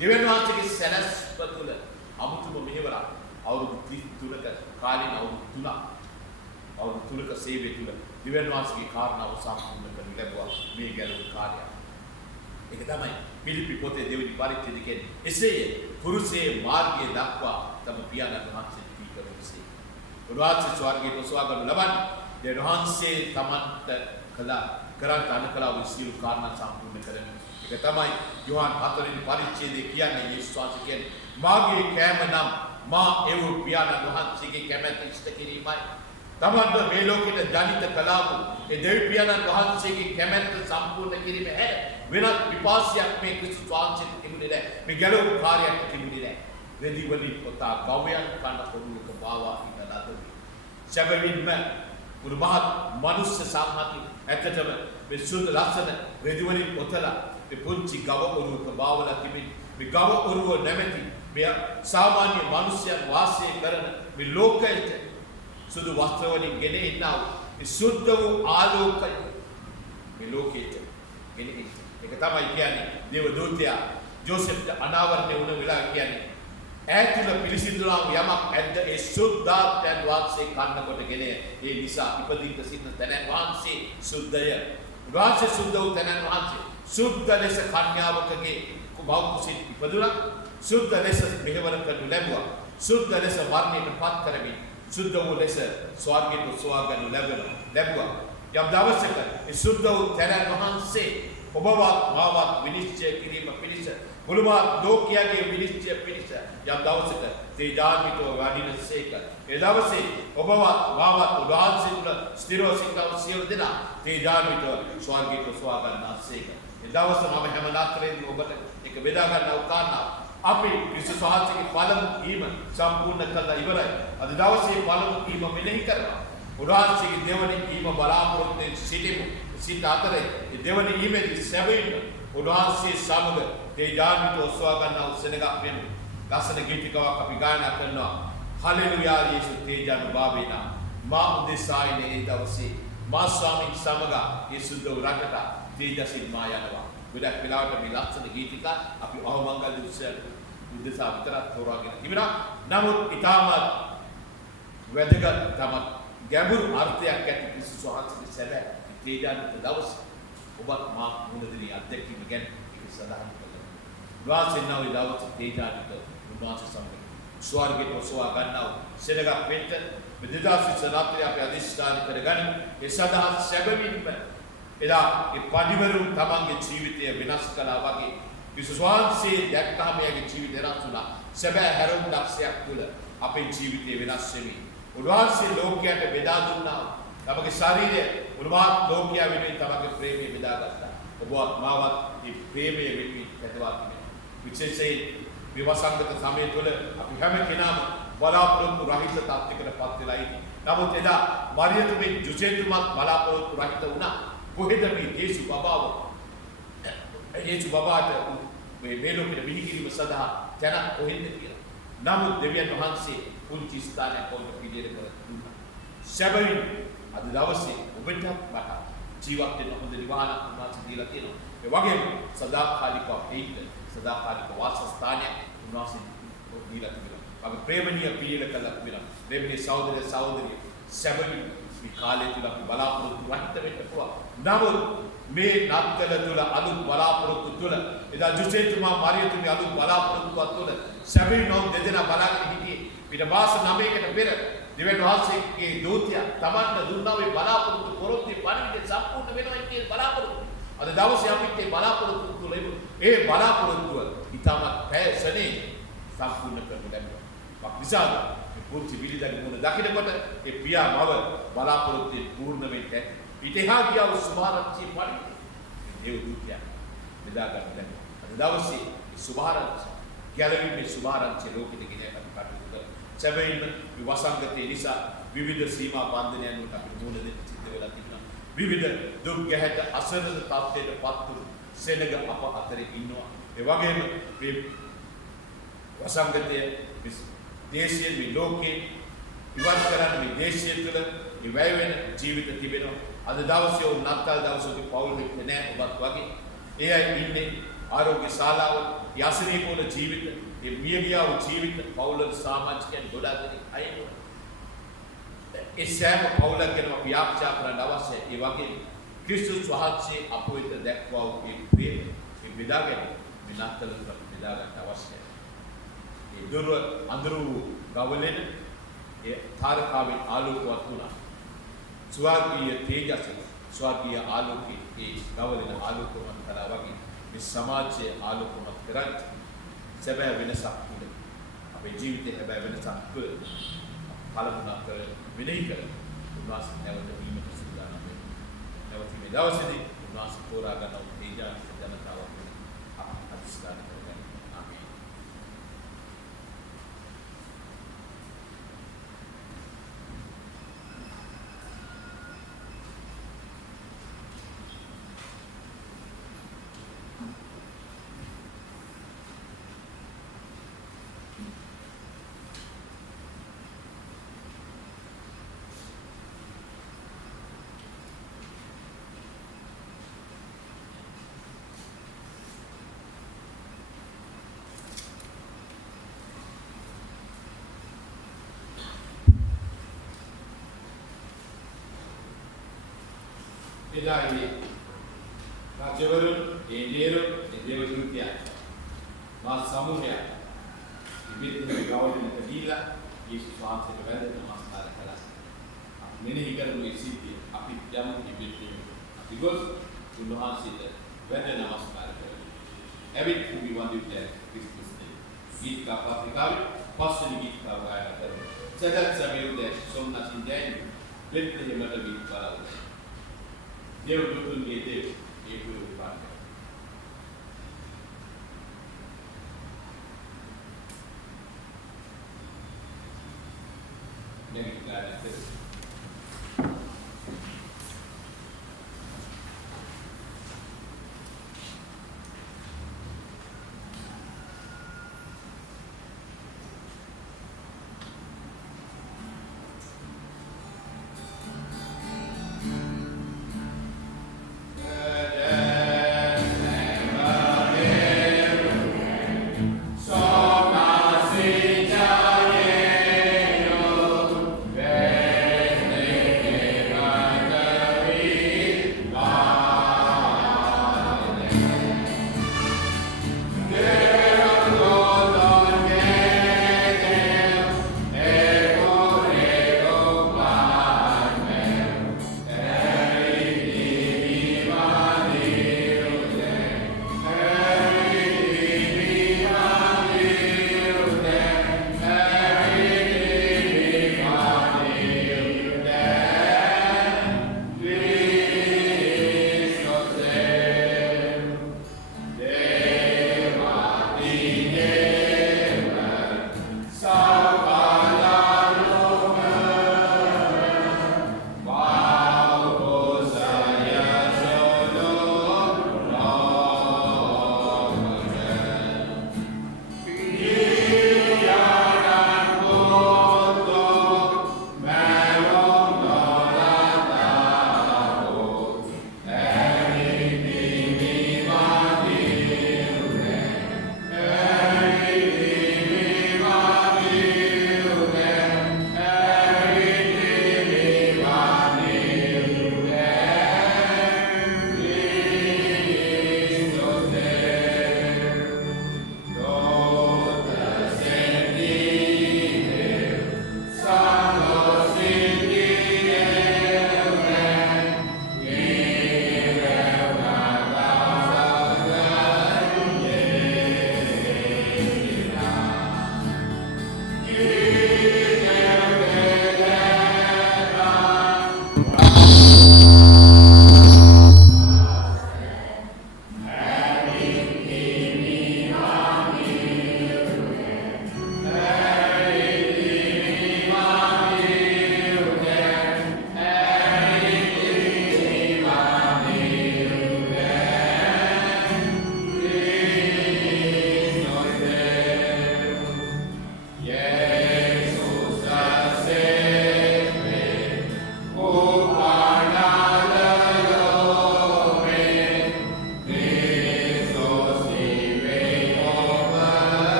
දෙවියන් වහන්සේගේ සැලැස්ම තුළ අමුතුම මෙහෙවරක් අවුරුදු 33ක කාලෙන අවුරුදු 3ක සේවය තුළ දෙවියන් වහන්සේගේ කාරණාව සම්පූර්ණ කරගන්න ලැබුවා මේ ගැලවුම් කාර්යය. ඒක තමයි පිලිපි පොතේ දෙවෙනි පරිච්ඡේදයේ කියන්නේ. එසේ පුරුෂයේ මාර්ගය දක්වා තම පියාණන් වහන්සේ පිළිකරන්නේ. උන්වහන්සේ ස්වර්ගයට ඔසවා ගන්න ලබන්නේ දෙවහන්සේ තමන්ට කළා කරන්ට අනුකලා වූ සියලු කාරණා සම්පූර්ණ කරන එක තමයි යෝහන් 4 වෙනි පරිච්ඡේදයේ කියන්නේ යේසුස් වහන්සේ කියන්නේ මාගේ කෑම නම් මා එව් පියාණන් වහන්සේගේ කැමැත්ත ඉෂ්ට කිරීමයි තමන්ට මේ ලෝකෙට ජනිත කළා වූ ඒ දෙවි පියාණන් වහන්සේගේ කැමැත්ත සම්පූර්ණ කිරීම හැර වෙනත් විපාසයක් මේ ක්‍රිස්තුස් වහන්සේට තිබුණේ නැහැ මේ ගැලවුම් කාර්යයක් තිබුණේ නැහැ රෙදි වලින් පොතා ගවයන් කන පොදුක බාවා ඉඳලාද සැබවින්ම උරුමහත් මනුෂ්‍ය සාමහති ඇත්තටම මේ සුදු ලස්සන රෙදි වලින් පොතලා මේ පුංචි ගව ඔරුවක බාවලා තිබෙන මේ ගව ඔරුව නැමැති මේ සාමාන්‍ය මනුෂ්‍යයන් වාසය කරන මේ ලෝකයට සුදු වස්ත්‍ර වලින් ගෙන ඉන්නා මේ සුද්ධ වූ ආලෝකය මේ ලෝකයට ගෙන ඉන්න ඒක තමයි කියන්නේ දේව දූතයා ජෝසෙෆ්ට අනාවරණය වුණ වෙලාව කියන්නේ ඈතුල පිළිසිඳුනා යමක් ඇද්ද ඒ සුද්ධාත්මයන් වාසය කරනකොටගෙන ඒ නිසා ඉපදින්න සිටින තැනන් වහන්සේ සුද්ධය වාසය සුද්ධ වූ තැනන් වහන්සේ සුද්ධ ලෙස කන්‍යාවකගේ කුබව කුසින් ඉපදුණා සුද්ධ ලෙස මෙහෙවර කරනු ලැබුවා සුද්ධ ලෙස වර්ණයට පත් කරමින් සුද්ධ වූ ලෙස ස්වර්ගයට සුවාගනු ලැබුවා යම් දවසක ඒ සුද්ධ වූ තැනන් වහන්සේ ඔබවත් මාවත් විනිශ්චය කිරීම පිණිස මුළුමහත් ලෝකයාගේ විනිශ්චය පිණිස යම් දවසක තේජාන්විතව වඩිනසේක ඒ දවසේ ඔබවත් මාවත් උදාහරණ තුළ ස්ථිරව සිටව සියලු දෙනා තේජාන්විතව ස්වර්ගයට සුවා ගන්නාසේක ඒ දවස මම හැම රාත්‍රියේම ඔබට එක බෙදා ගන්නව කාරණා අපි ක්‍රිස්තුස් වහන්සේගේ පළමු කීම සම්පූර්ණ කළා ඉවරයි අද දවසේ පළමු කීම මෙනෙහි කරනවා උන්වහන්සේගේ දෙවනි කීම බලාපොරොත්තු සිටිමු සිත අතරේ ඒ දෙවනි කීමේදී සැබවින්ම උන්වහන්සේ සමග තේජාන්විත ඔස්වා ගන්නා උත්සනයක් වෙන ලස්සන ගීතිකාවක් අපි ගායනා කරනවා හලෙලුයා යේසු තේජානුභාවේන මා උදෙසායිනේ ඒ දවසේ මා ස්වාමීන් සමග යේසුද රටට තේජසින් මා යනවා ගොඩක් වෙලාවට මේ ලස්සන ගීතිකා අපි අවමංගල උදෙසා විතරක් තෝරාගෙන තිබෙනවා නමුත් ඊටමත් වැදගත් තමයි ගැඹුරු අර්ථයක් ඇති ක්‍රිස්තුස් වහන්සේගේ සැබෑ තේජාන්විත දවස ඔබත් මා මුලදී අත්දැකීම ගැන ඒක සඳහන් කළා. වාසෙන්නව දවස තේජාන්විත උන්වහන්සේ සමග ස්වර්ගයට ඔසවා ගන්නව සෙනගක් වෙන්න මෙදදාසි සනාත්‍රය අපි අධිෂ්ඨාන කරගනිමු. ඒ සඳහා සැබවින්ම එදා ඒ පඬිවරුන් තමන්ගේ ජීවිතය වෙනස් කළා වගේ ක්‍රිස්තුස් වහන්සේ දැක්කම එයාගේ ජීවිතය වෙනස් වුණා. සැබෑ හැරවුම් දක්ෂයක් තුළ අපේ ජීවිතය වෙනස් වෙමි. උන්වහන්සේ ලෝකයට බෙදා දුන්නා. තමගේ ශරීරය උන්වහන්සේ ලෝකයා වෙනුවෙන් තමගේ ප්‍රේමය බෙදාගත්තා. ඔබවත් මාවත් මේ ප්‍රේමය වෙනුවෙන් පැදවා තිබෙනවා. විශේෂයෙන් විවසංගත සමය තුළ අපි හැම කෙනාම බලාපොරොත්තු රහිත තත්ත්වයකට පත් වෙලා ඉන්නේ. නමුත් එදා මරියතුමේ ජොසෙෆ්තුමත් බලාපොරොත්තු රහිත වුණා. කොහෙද මේ යේසු බබාව? යේසු බබාට මේ ලෝකෙට විහිකිරීම සඳහා තැනක් කොහෙන්ද කියලා. නමුත් දෙවියන් වහන්සේ කුංචි ස්ථානයක් පොඩ පිළිදෙල කර දුන්නා. සැබවින් අද දවසේ ඔබට මට ජීවත් වෙන්න හොඳ නිවහනක් උන්වහන්සේ දීලා තියෙනවා. ඒ වගේම සදාකාලික අපේක්ෂ සදාකාලික වාසස්ථානයක් උන්වහන්සේ දීලා තිබෙනවා. අපි ප්‍රේමණීය පිළිල කළා තිබෙනවා. ප්‍රේමණීය සහෝදර සහෝදරිය සැබවින් මේ කාලය තුල අපි බලාපොරොත්තු රහිත වෙන්න පුළුවන්. නමුත් මේ නත්තල තුල අලුත් බලාපොරොත්තු තුල එදා ජොසෙෆ්තුමා මරියතුමා අලුත් බලාපොරොත්තුවක් තුල සැබවින් නො දෙදෙනා බලාගෙන හිටියේ. පිට මාස 9කට පෙර දෙවියන් වහන්සේගේ දූතයා තමන්ට දුන්නා මේ බලාපොරොත්තු පොරොත්තු පරිදි සම්පූර්ණ වෙනවා කියන බලාපොරොත්තු. අද දවසේ අපිට මේ බලාපොරොත්තු තුල ඒ බලාපොරොත්තුව ඉතාමත් පැහැසනේ සම්පූර්ණ කරගන්න ලැබුණා. මක්නිසාද මේ පුංචි විලිදගේ මුණ දකින්නකොට ඒ පියා මව බලාපොරොත්තු පූර්ණ වෙන්න පිටහා ගියා සුභාරච්චි පරිදි දේව දූතයා බෙදා ගන්න ලැබුණා. අද දවසේ සුභාරච්චි ගැලවීමේ සුභාරච්චි ලෝකෙට ගෙනයන්න කටයුතු සැබවින්ම විවසංගතේ නිසා විවිධ සීමා බන්ධනයන් වලට අපිට මුහුණ දෙන්න සිද්ධ වෙලා තිබුණා. විවිධ දුක් ගැහැට අසරණ තත්ත්වයට පත් වූ සෙනග අප අතරේ ඉන්නවා. ඒ වගේම මේ වසංගතයේ දේශීය මේ ලෝකේ ඉවත් කරන්න මේ දේශීය තුළ මේ වැය වෙන ජීවිත තිබෙනවා. අද දවසේ උන් නත්තල් දවසේ පවුල් වෙන්නේ නැහැ ඔබත් වගේ. ඒ අය ඉන්නේ ආරෝග්‍ය ශාලාවල යසනීපෝල ජීවිත ඒ මියගියා වූ ජීවිත පවුල් සමාජිකයන් ගොඩක් දෙනෙක් අයිනවා. ඒ සෑම පවුලකම අපි ආචාර කරන්න අවශ්‍යයි. ඒ වගේම ක්‍රිස්තුස් වහන්සේ අප වෙත දැක්වා වූ මේ ප්‍රේම මේ බෙදාගෙන මේ නත්තල බෙදා ගන්න අවශ්‍යයි. ඒ දුර අඳුරු ගවලෙන ඒ තාරකාවෙන් ආලෝකවත් වුණා. ස්වර්ගීය තේජස ස්වර්ගීය ආලෝකයේ ඒ ගවලෙන ආලෝකමත් කරා වගේ මේ සමාජයේ ආලෝකමත් කරත් සැබෑ වෙනසක් තුළ අපේ ජීවිතේ හැබැයි වෙනසක් තුළ කලබුණක් කර විනය කර උන්වහන්සේ නැවත වීමට සූදානම් වෙනවා. නැවත මේ දවසේදී උන්වහන්සේ තෝරා ගන්න තේජාන්විත ජනතාවක් වෙන අපි අධිෂ්ඨාන කරගන්න. ආමේන්. එදායේ රජවරුන් දේවදූතයන් මා සමූහය ඉබිත් ගෞරවණීය දීලා යේසුස් වහන්සේට වැඳ නමස්කාර කළා. අපි මෙනෙහි කරමු ඒ සිද්ධිය. අපි යමු ඉබිත් අපි ගොස් උන්වහන්සේට වැඳ නමස්කාර කරමු. එවිට අපි වන්දිතය ක්‍රිස්තුස්ගේ ගීත කාප්‍රිකාවේ පස්වෙනි ගීත කාවය කරමු. සදත් සමයුදේ සොම්නසින් දැන් බෙත්ලෙහෙමට ගීත කාවය දේවදූතුන්ගේ දේව ඒ පුරුපාන දැන් ඉතින් So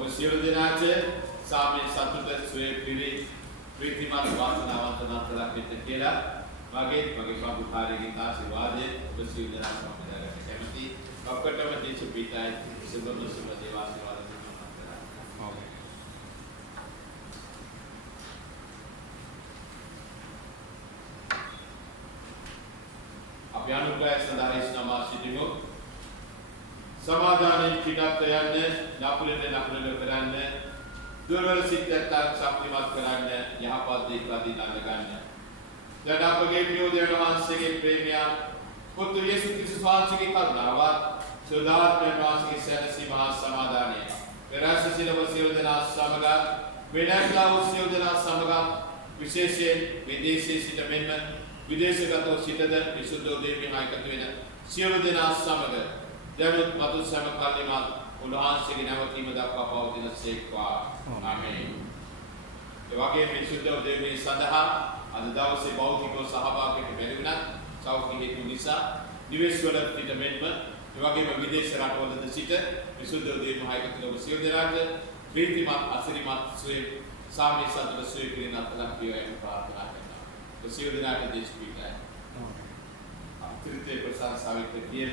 ඔබ සියලු දෙනාට සාමයේ සතුට සුවේ පිරි ප්‍රීතිමත් වාසනාවන්ත නතරක් වෙත කියලා මගේ ප්‍රභුකාරී ආශිර්වාදයේ ඔබ සියලු දෙනාට මම දරගන්න කැමැති. ඔක්කොටම දිසු පිටයි සුබම සුබ දේවාශිර්වාද දෙනවා. අපි අනුග්‍රහය සඳහා ඉස්නමා සිටිමු. සමාදානයේ පිටත් යන්න, නපුරෙන් නපුරෙන් කරන්න, දුර්වල සිතට ශක්තිමත් කරන්න, යහපත් දේ ප්‍රතිදාන ගන්න. දැන් අපගේ ප්‍රිය දෙවියන් වහන්සේගේ ප්‍රේමය, පුතු යේසුස් ක්‍රිස්තුස් වහන්සේගේ කරුණාවත්, සදාත්මය වාසයේ සැනසීම මහා සමාදානය. පෙරාස සිලව සියලු දෙනා සමග, වෙනස්ලා වූ සියලු දෙනා සමග, විශේෂයෙන් විදේශී සිට මෙන්ම විදේශගතව සිටද විසුද්ධ දෙවියන් එකතු වෙන සියලු දෙනා සමග දැනුත් මතු සම කල්ලිමත් උන්වහන්සේගේ නැවතීම දක්වා පවතින සේක්වා. ආමේන්. ඒ වගේම විසුද්ධ දෙවියන් සඳහා අද දවසේ භෞතිකව සහභාගීත්වයට බැරි වුණත් සෞඛ්‍ය හේතු නිසා නිවෙස් වල පිට මෙන්ම ඒ වගේම විදේශ රටවලද සිට විසුද්ධ දෙවියන් එකතු වෙන සියලු දෙනාට ප්‍රීතිමත් අසිරිමත් සුවේ සාමී සතුට සුවේ පිරිනත් ලක්විය ප්‍රාර්ථනා කරනවා. සියලු දෙනාට දේශ පිටයි. අතිරිතේ ප්‍රශංසාවෙත් කියන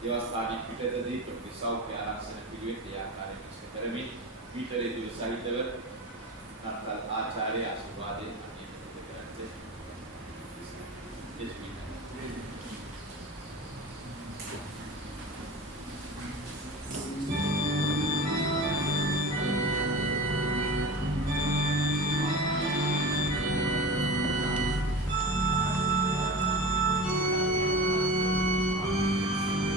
देवस्थानी पीठदදී සෞඛ්‍ය ආරක්ෂණ පිළිවෙත් ආකාරයෙන් ඉස්ත කරමින් පීඨයේ දුර සහිතව නත්තල් ආචාර්ය ආශිර්වාදයෙන්